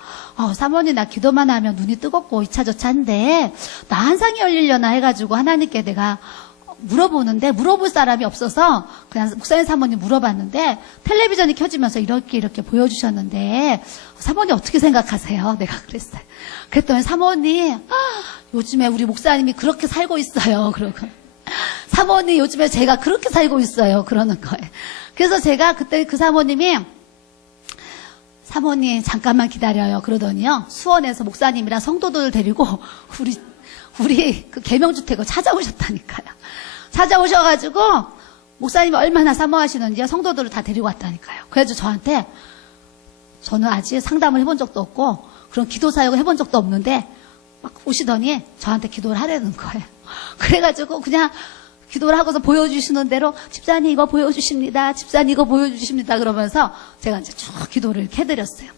사모님, 나 기도만 하면 눈이 뜨겁고 이차저차한데 나 환상이 열리려나 해가지고 하나님께 내가 물어보는데 물어볼 사람이 없어서 그냥 목사님 사모님 물어봤는데 텔레비전이 켜지면서 이렇게 보여주셨는데 사모님 어떻게 생각하세요? 내가 그랬어요. 그랬더니 사모님, 요즘에 우리 목사님이 그렇게 살고 있어요. 그러고 사모님, 요즘에 제가 그렇게 살고 있어요. 그러는 거예요. 그래서 제가 그때 그 사모님이 사모님 잠깐만 기다려요. 그러더니요, 수원에서 목사님이랑 성도들을 데리고 우리 그 계명주택을 찾아오셨다니까요. 찾아오셔가지고 목사님이 얼마나 사모하시는지요, 성도들을 다 데리고 왔다니까요. 그래서 저한테, 저는 아직 상담을 해본 적도 없고 그런 기도 사역을 해본 적도 없는데 막 오시더니 저한테 기도를 하라는 거예요. 그래가지고 그냥 기도를 하고서 보여주시는 대로 집사님 이거 보여주십니다. 집사님 이거 보여주십니다. 그러면서 제가 이제 쭉 기도를 이렇게 해드렸어요.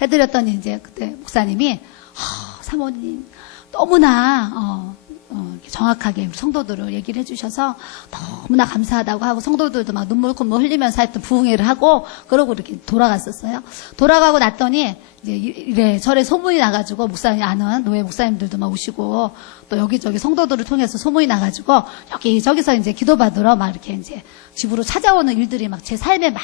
해드렸더니 이제 그때 목사님이 사모님 너무나 이렇게 정확하게 우리 성도들을 얘기를 해주셔서 너무나 감사하다고 하고 성도들도 막 눈물 흘리면서 하여튼 부흥회를 하고 그러고 이렇게 돌아갔었어요. 돌아가고 났더니 이제 이래저래 소문이 나가지고 목사님 아는 노예 목사님들도 막 오시고 또 여기저기 성도들을 통해서 소문이 나가지고 여기저기서 이제 기도받으러 막 이렇게 이제 집으로 찾아오는 일들이 막 제 삶에 막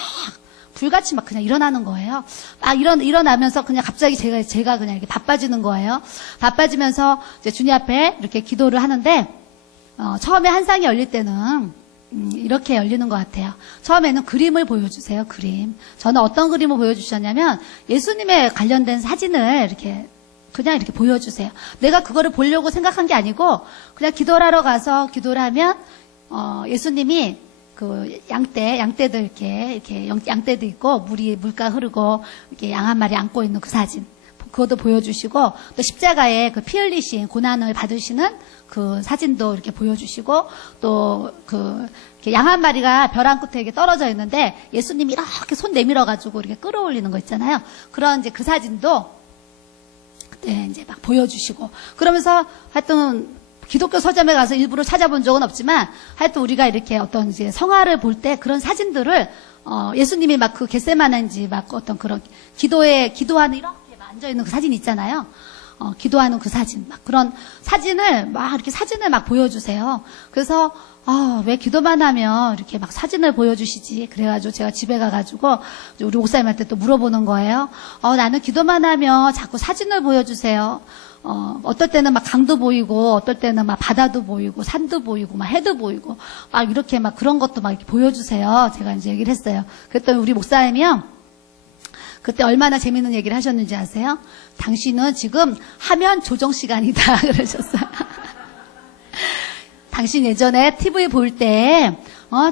불같이 막 그냥 일어나는 거예요. 막 일어나면서 그냥 갑자기 제가 그냥 이렇게 바빠지는 거예요. 바빠지면서 이제 주님 앞에 이렇게 기도를 하는데, 처음에 환상이 열릴 때는, 이렇게 열리는 것 같아요. 처음에는 그림을 보여주세요, 그림. 저는 어떤 그림을 보여주셨냐면, 예수님에 관련된 사진을 그냥 이렇게 보여주세요. 내가 그거를 보려고 생각한 게 아니고, 그냥 기도를 하러 가서 기도를 하면, 예수님이 그 양떼들 이렇게 양떼도 있고 물가 흐르고 이렇게 양 한 마리 안고 있는 그 사진, 그것도 보여주시고 또 십자가에 그 피 흘리신 고난을 받으시는 그 사진도 이렇게 보여주시고 또 그 양 한 마리가 벼랑 끝에 이렇게 떨어져 있는데 예수님이 이렇게 손 내밀어 가지고 이렇게 끌어올리는 거 있잖아요. 그런 이제 그 사진도 그때 이제 막 보여주시고 그러면서 하여튼. 기독교 서점에 가서 일부러 찾아본 적은 없지만 하여튼 우리가 이렇게 어떤 이제 성화를 볼 때 그런 사진들을 예수님이 막 그 겟세마네인지 막 어떤 그런 기도하는 이렇게 앉아 있는 그 사진 있잖아요. 기도하는 그 사진 막 그런 사진을 막 이렇게 사진을 막 보여주세요. 그래서 왜 기도만 하면 이렇게 막 사진을 보여주시지? 그래가지고 제가 집에 가가지고 우리 목사님한테 또 물어보는 거예요. 나는 기도만 하면 자꾸 사진을 보여주세요. 어떨 때는 막 강도 보이고, 어떨 때는 막 바다도 보이고, 산도 보이고, 막 해도 보이고, 막 이렇게 막 그런 것도 막 이렇게 보여주세요. 제가 이제 얘기를 했어요. 그랬더니 우리 목사님이요. 그때 얼마나 재밌는 얘기를 하셨는지 아세요? 당신은 지금 화면 조정 시간이다. 그러셨어요. 당신 예전에 TV 볼 때,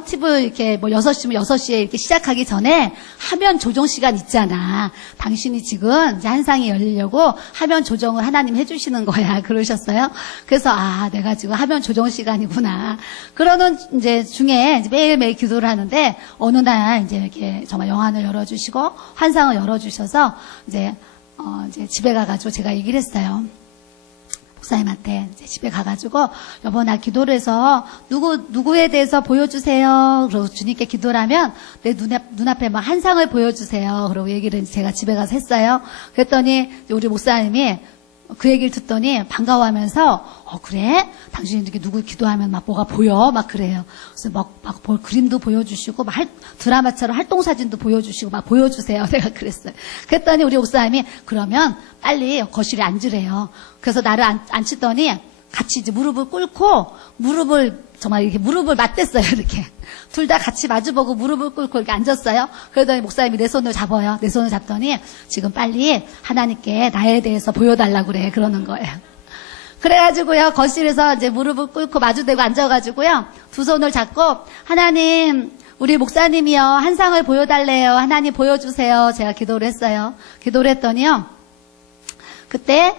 TV 이렇게 뭐 6시면 6시에 이렇게 시작하기 전에 화면 조정 시간 있잖아. 당신이 지금 이제 한상이 열리려고 화면 조정을 하나님 해주시는 거야. 그러셨어요. 그래서, 내가 지금 화면 조정 시간이구나. 그러는 이제 중에 이제 매일매일 기도를 하는데, 어느 날 이제 이렇게 정말 영안을 열어주시고, 환상을 열어주셔서 이제 집에 가가지고 제가 얘기를 했어요. 목사님한테 이제 집에 가가지고 여보 나 기도를 해서 누구에 대해서 보여주세요. 그러고 주님께 기도를 하면 내 눈앞에 막 한상을 보여주세요. 그러고 얘기를 제가 집에 가서 했어요. 그랬더니 우리 목사님이 그 얘기를 듣더니 반가워하면서 그래? 당신이 이렇게 누구 기도하면 막 뭐가 보여? 막 그래요. 그래서 막 그림도 보여주시고 막 드라마처럼 활동사진도 보여주시고 막 보여주세요. 내가 그랬어요. 그랬더니 우리 목사님이 그러면 빨리 거실에 앉으래요. 그래서 나를 앉히더니 같이 이제 무릎을 꿇고 정말 이렇게 무릎을 맞댔어요. 이렇게. 둘 다 같이 마주보고 무릎을 꿇고 이렇게 앉았어요. 그러더니 목사님이 내 손을 잡아요. 내 손을 잡더니 지금 빨리 하나님께 나에 대해서 보여달라고 그래. 그러는 거예요. 그래가지고요. 거실에서 이제 무릎을 꿇고 마주대고 앉아가지고요. 두 손을 잡고 하나님 우리 목사님이요. 한상을 보여달래요. 하나님 보여주세요. 제가 기도를 했어요. 기도를 했더니요. 그때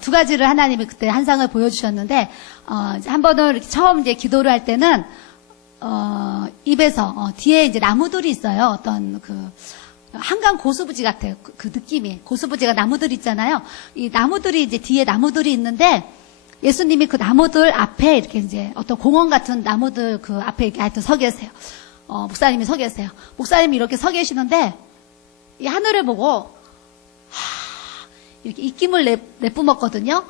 두 가지를 하나님이 그때 한상을 보여주셨는데 한 번은 이렇게 처음 이제 기도를 할 때는 입에서 뒤에 이제 나무들이 있어요. 어떤 그 한강 고수부지 같아요. 그 느낌이 고수부지가 나무들 있잖아요. 이 나무들이 이제 뒤에 나무들이 있는데 예수님이 그 나무들 앞에 이렇게 이제 어떤 공원 같은 나무들 그 앞에 이렇게 하여튼 서 계세요. 목사님이 서 계세요. 목사님이 이렇게 서 계시는데 이 하늘을 보고 이렇게 입김을 내뿜었거든요.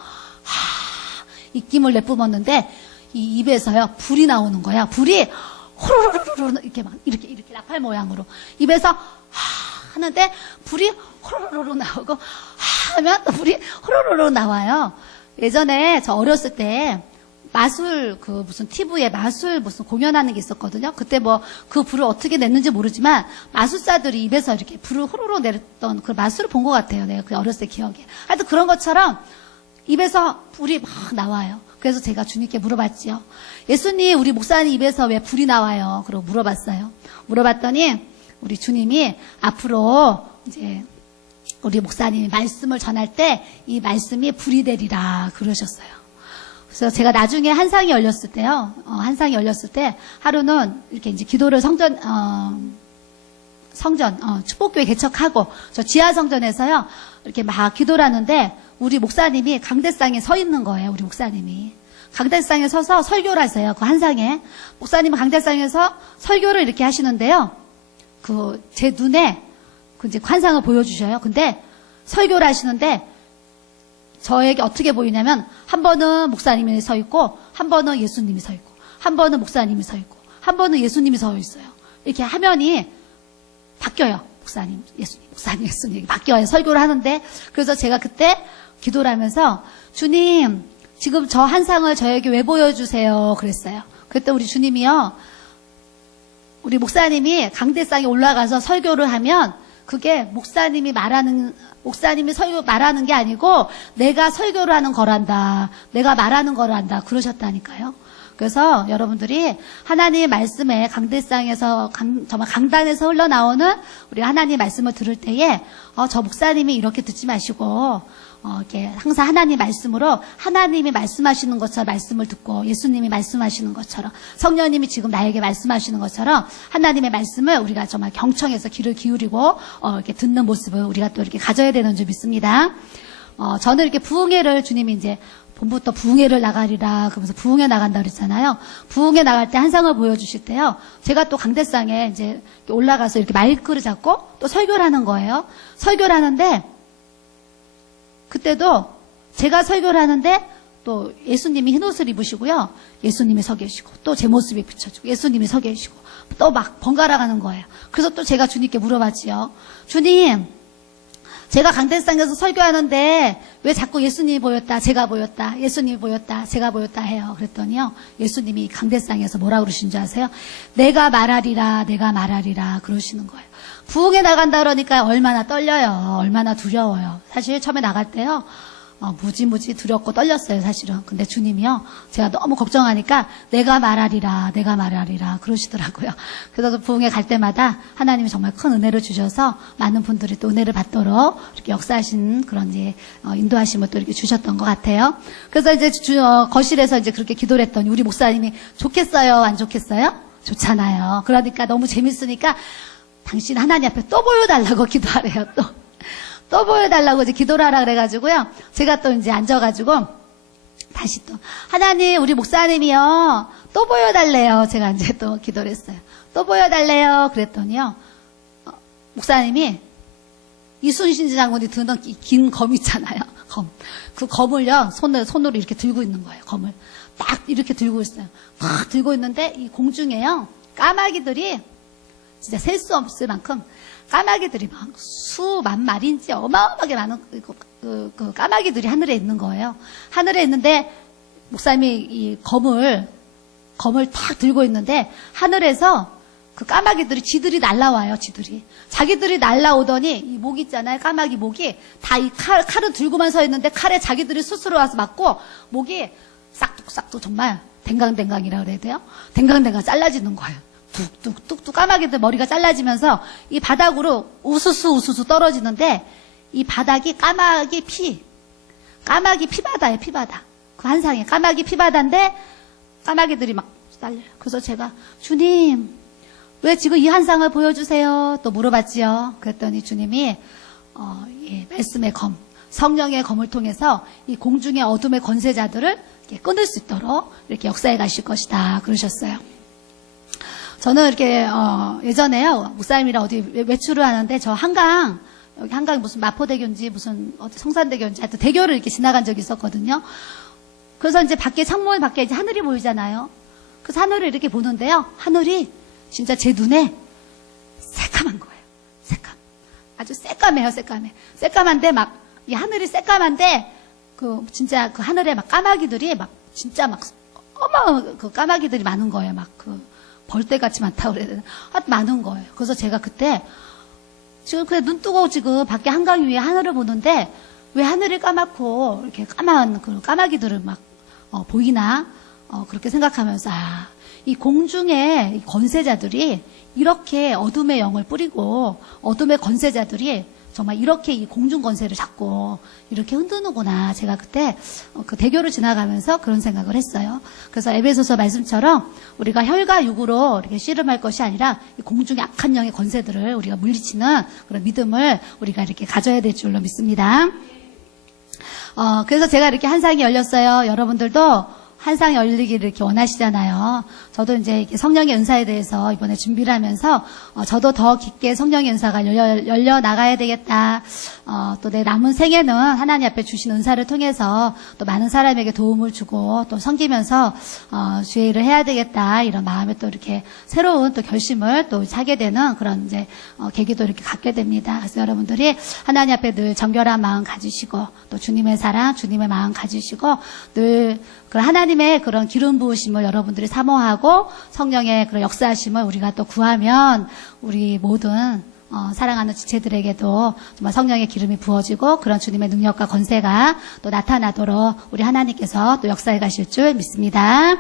입김을 내뿜었는데 이 입에서요 불이 나오는 거야. 불이 호로로로로 이렇게 막 이렇게 나팔 모양으로 입에서 하는데 불이 호로로로 나오고 하면 또 불이 호로로로 나와요. 예전에 저 어렸을 때 마술 그 무슨 TV에 마술 무슨 공연하는 게 있었거든요. 그때 뭐 그 불을 어떻게 냈는지 모르지만 마술사들이 입에서 이렇게 불을 호로로 내렸던 그 마술을 본 것 같아요. 내가 그 어렸을 때 기억에. 하여튼 그런 것처럼 입에서 불이 막 나와요. 그래서 제가 주님께 물어봤지요. 예수님, 우리 목사님 입에서 왜 불이 나와요? 그러고 물어봤어요. 물어봤더니 우리 주님이 앞으로 이제 우리 목사님이 말씀을 전할 때 이 말씀이 불이 되리라 그러셨어요. 그래서 제가 나중에 한상이 열렸을 때요. 한상이 열렸을 때 하루는 이렇게 이제 기도를 성전 축복교회 개척하고 저 지하 성전에서요. 이렇게 막 기도를 하는데 우리 목사님이 강대상에 서 있는 거예요. 우리 목사님이. 강대상에 서서 설교를 하세요. 그 한상에. 목사님은 강대상에서 설교를 이렇게 하시는데요. 제 눈에 이제 환상을 보여주셔요. 근데 설교를 하시는데 저에게 어떻게 보이냐면 한 번은 목사님이 서 있고 한 번은 예수님이 서 있고 한 번은 목사님이 서 있고 한 번은 예수님이 서 있어요. 이렇게 화면이 바뀌어요. 목사님, 예수님 바뀌어요. 설교를 하는데 그래서 제가 그때 기도를 하면서 주님 지금 저 한상을 저에게 왜 보여주세요? 그랬어요. 그때 우리 주님이요. 우리 목사님이 강대상에 올라가서 설교를 하면 그게 목사님이 설교 말하는 게 아니고 내가 설교를 하는 거란다. 내가 말하는 거란다. 그러셨다니까요. 그래서 여러분들이 하나님의 말씀에 강대상에서 정말 강단에서 흘러나오는 우리 하나님의 말씀을 들을 때에 저 목사님이 이렇게 듣지 마시고 이렇게 항상 하나님 말씀으로 하나님이 말씀하시는 것처럼 말씀을 듣고 예수님이 말씀하시는 것처럼 성령님이 지금 나에게 말씀하시는 것처럼 하나님의 말씀을 우리가 정말 경청해서 귀를 기울이고 이렇게 듣는 모습을 우리가 또 이렇게 가져야 되는 줄 믿습니다. 저는 이렇게 부흥회를 주님이 이제 봄부터 부흥회를 나가리라 그러면서 부흥회 나간다 그랬잖아요. 부흥회 나갈 때 한상을 보여주실 때요. 제가 또 강대상에 이제 올라가서 이렇게 마이크를 잡고 또 설교를 하는 거예요. 설교를 하는데 그때도 제가 설교를 하는데 또 예수님이 흰 옷을 입으시고요. 예수님이 서 계시고 또 제 모습이 비춰지고 예수님이 서 계시고 또 막 번갈아 가는 거예요. 그래서 또 제가 주님께 물어봤지요. 주님, 제가 강대상에서 설교하는데 왜 자꾸 예수님이 보였다, 제가 보였다, 예수님이 보였다, 제가 보였다 해요. 그랬더니요, 예수님이 강대상에서 뭐라 그러신 줄 아세요? 내가 말하리라, 내가 말하리라 그러시는 거예요. 부흥에 나간다 그러니까 얼마나 떨려요. 얼마나 두려워요. 사실 처음에 나갈 때요, 무지무지 두렵고 떨렸어요, 사실은. 근데 주님이요, 제가 너무 걱정하니까 내가 말하리라, 내가 말하리라 그러시더라고요. 그래서 부흥에 갈 때마다 하나님이 정말 큰 은혜를 주셔서 많은 분들이 또 은혜를 받도록 이렇게 역사하신 그런 이제 인도하심을 또 이렇게 주셨던 것 같아요. 그래서 이제 거실에서 이제 그렇게 기도를 했더니 우리 목사님이 좋겠어요, 안 좋겠어요? 좋잖아요. 그러니까 너무 재밌으니까 당신 하나님 앞에 또 보여달라고 기도하래요, 또 보여달라고 이제 기도를 하라 그래가지고요. 제가 또 이제 앉아가지고 다시 또 하나님, 우리 목사님이요 또 보여달래요. 제가 이제 또 기도를 했어요. 또 보여달래요. 그랬더니요, 목사님이 이순신 장군이 드는 긴 검 있잖아요. 검. 그 검을요 손으로 이렇게 들고 있는 거예요. 검을 딱 이렇게 들고 있어요. 막 들고 있는데 이 공중에요 까마귀들이 진짜 셀 수 없을 만큼 까마귀들이 막 수만 마리인지 어마어마하게 많은 그 까마귀들이 하늘에 있는 거예요. 하늘에 있는데 목사님이 이 검을 탁 들고 있는데 하늘에서 그 까마귀들이 지들이 날라와요. 지들이 자기들이 날라오더니 이 목 있잖아요. 까마귀 목이 다 이 칼을 들고만 서 있는데 칼에 자기들이 스스로 와서 맞고 목이 싹둑싹둑 정말 댕강댕강이라 그래야 돼요. 댕강댕강 잘라지는 거예요. 뚝뚝뚝뚝 까마귀들 머리가 잘라지면서 이 바닥으로 우수수 떨어지는데 이 바닥이 까마귀 피바다예요. 피바다. 그 한상에 까마귀 피바다인데 까마귀들이 막 잘려요. 그래서 제가 주님, 왜 지금 이 한상을 보여주세요? 또 물어봤지요. 그랬더니 주님이 말씀의 검, 성령의 검을 통해서 이 공중의 어둠의 권세자들을 이렇게 끊을 수 있도록 이렇게 역사해 가실 것이다 그러셨어요. 저는 이렇게 예전에요 목사님이랑 어디 외출을 하는데 저 한강, 여기 한강 무슨 마포대교인지 무슨 어디 성산대교인지 하여튼 대교를 이렇게 지나간 적이 있었거든요. 그래서 이제 밖에 창문 밖에 이제 하늘이 보이잖아요. 그래서 하늘을 이렇게 보는데요, 하늘이 진짜 제 눈에 새까만 거예요. 아주 새까매요. 새까만데 막 이 하늘이 새까만데 진짜 그 하늘에 막 까마귀들이 막 진짜 막 그 까마귀들이 많은 거예요. 막 벌떼같이 많다고 그래야 되나? 하여튼 많은 거예요. 그래서 제가 그때 지금 그냥 눈 뜨고 지금 밖에 한강 위에 하늘을 보는데 왜 하늘이 까맣고 이렇게 까만 그 까마귀들을 막 보이나? 그렇게 생각하면서 이 공중의 권세자들이 이렇게 어둠의 영을 뿌리고 어둠의 권세자들이 정말 이렇게 이 공중 권세를 잡고 이렇게 흔드는구나. 제가 그때 그 대교를 지나가면서 그런 생각을 했어요. 그래서 에베소서 말씀처럼 우리가 혈과 육으로 이렇게 씨름할 것이 아니라 이 공중의 악한 영의 권세들을 우리가 물리치는 그런 믿음을 우리가 이렇게 가져야 될 줄로 믿습니다. 그래서 제가 이렇게 한상이 열렸어요. 여러분들도 한상 열리기를 이렇게 원하시잖아요. 저도 이제 이렇게 성령의 은사에 대해서 이번에 준비를 하면서 저도 더 깊게 성령의 은사가 열려 나가야 되겠다. 또 내 남은 생에는 하나님 앞에 주신 은사를 통해서 또 많은 사람에게 도움을 주고 또 섬기면서 주의 일을 해야 되겠다. 이런 마음에 또 이렇게 새로운 또 결심을 또 하게 되는 그런 이제 계기도 이렇게 갖게 됩니다. 그래서 여러분들이 하나님 앞에 늘 정결한 마음 가지시고 또 주님의 사랑, 주님의 마음 가지시고 늘 그 하나님의 그런 기름 부으심을 여러분들이 사모하고 성령의 그런 역사하심을 우리가 또 구하면 우리 모든 사랑하는 지체들에게도 정말 성령의 기름이 부어지고 그런 주님의 능력과 권세가 또 나타나도록 우리 하나님께서 또 역사해 가실 줄 믿습니다.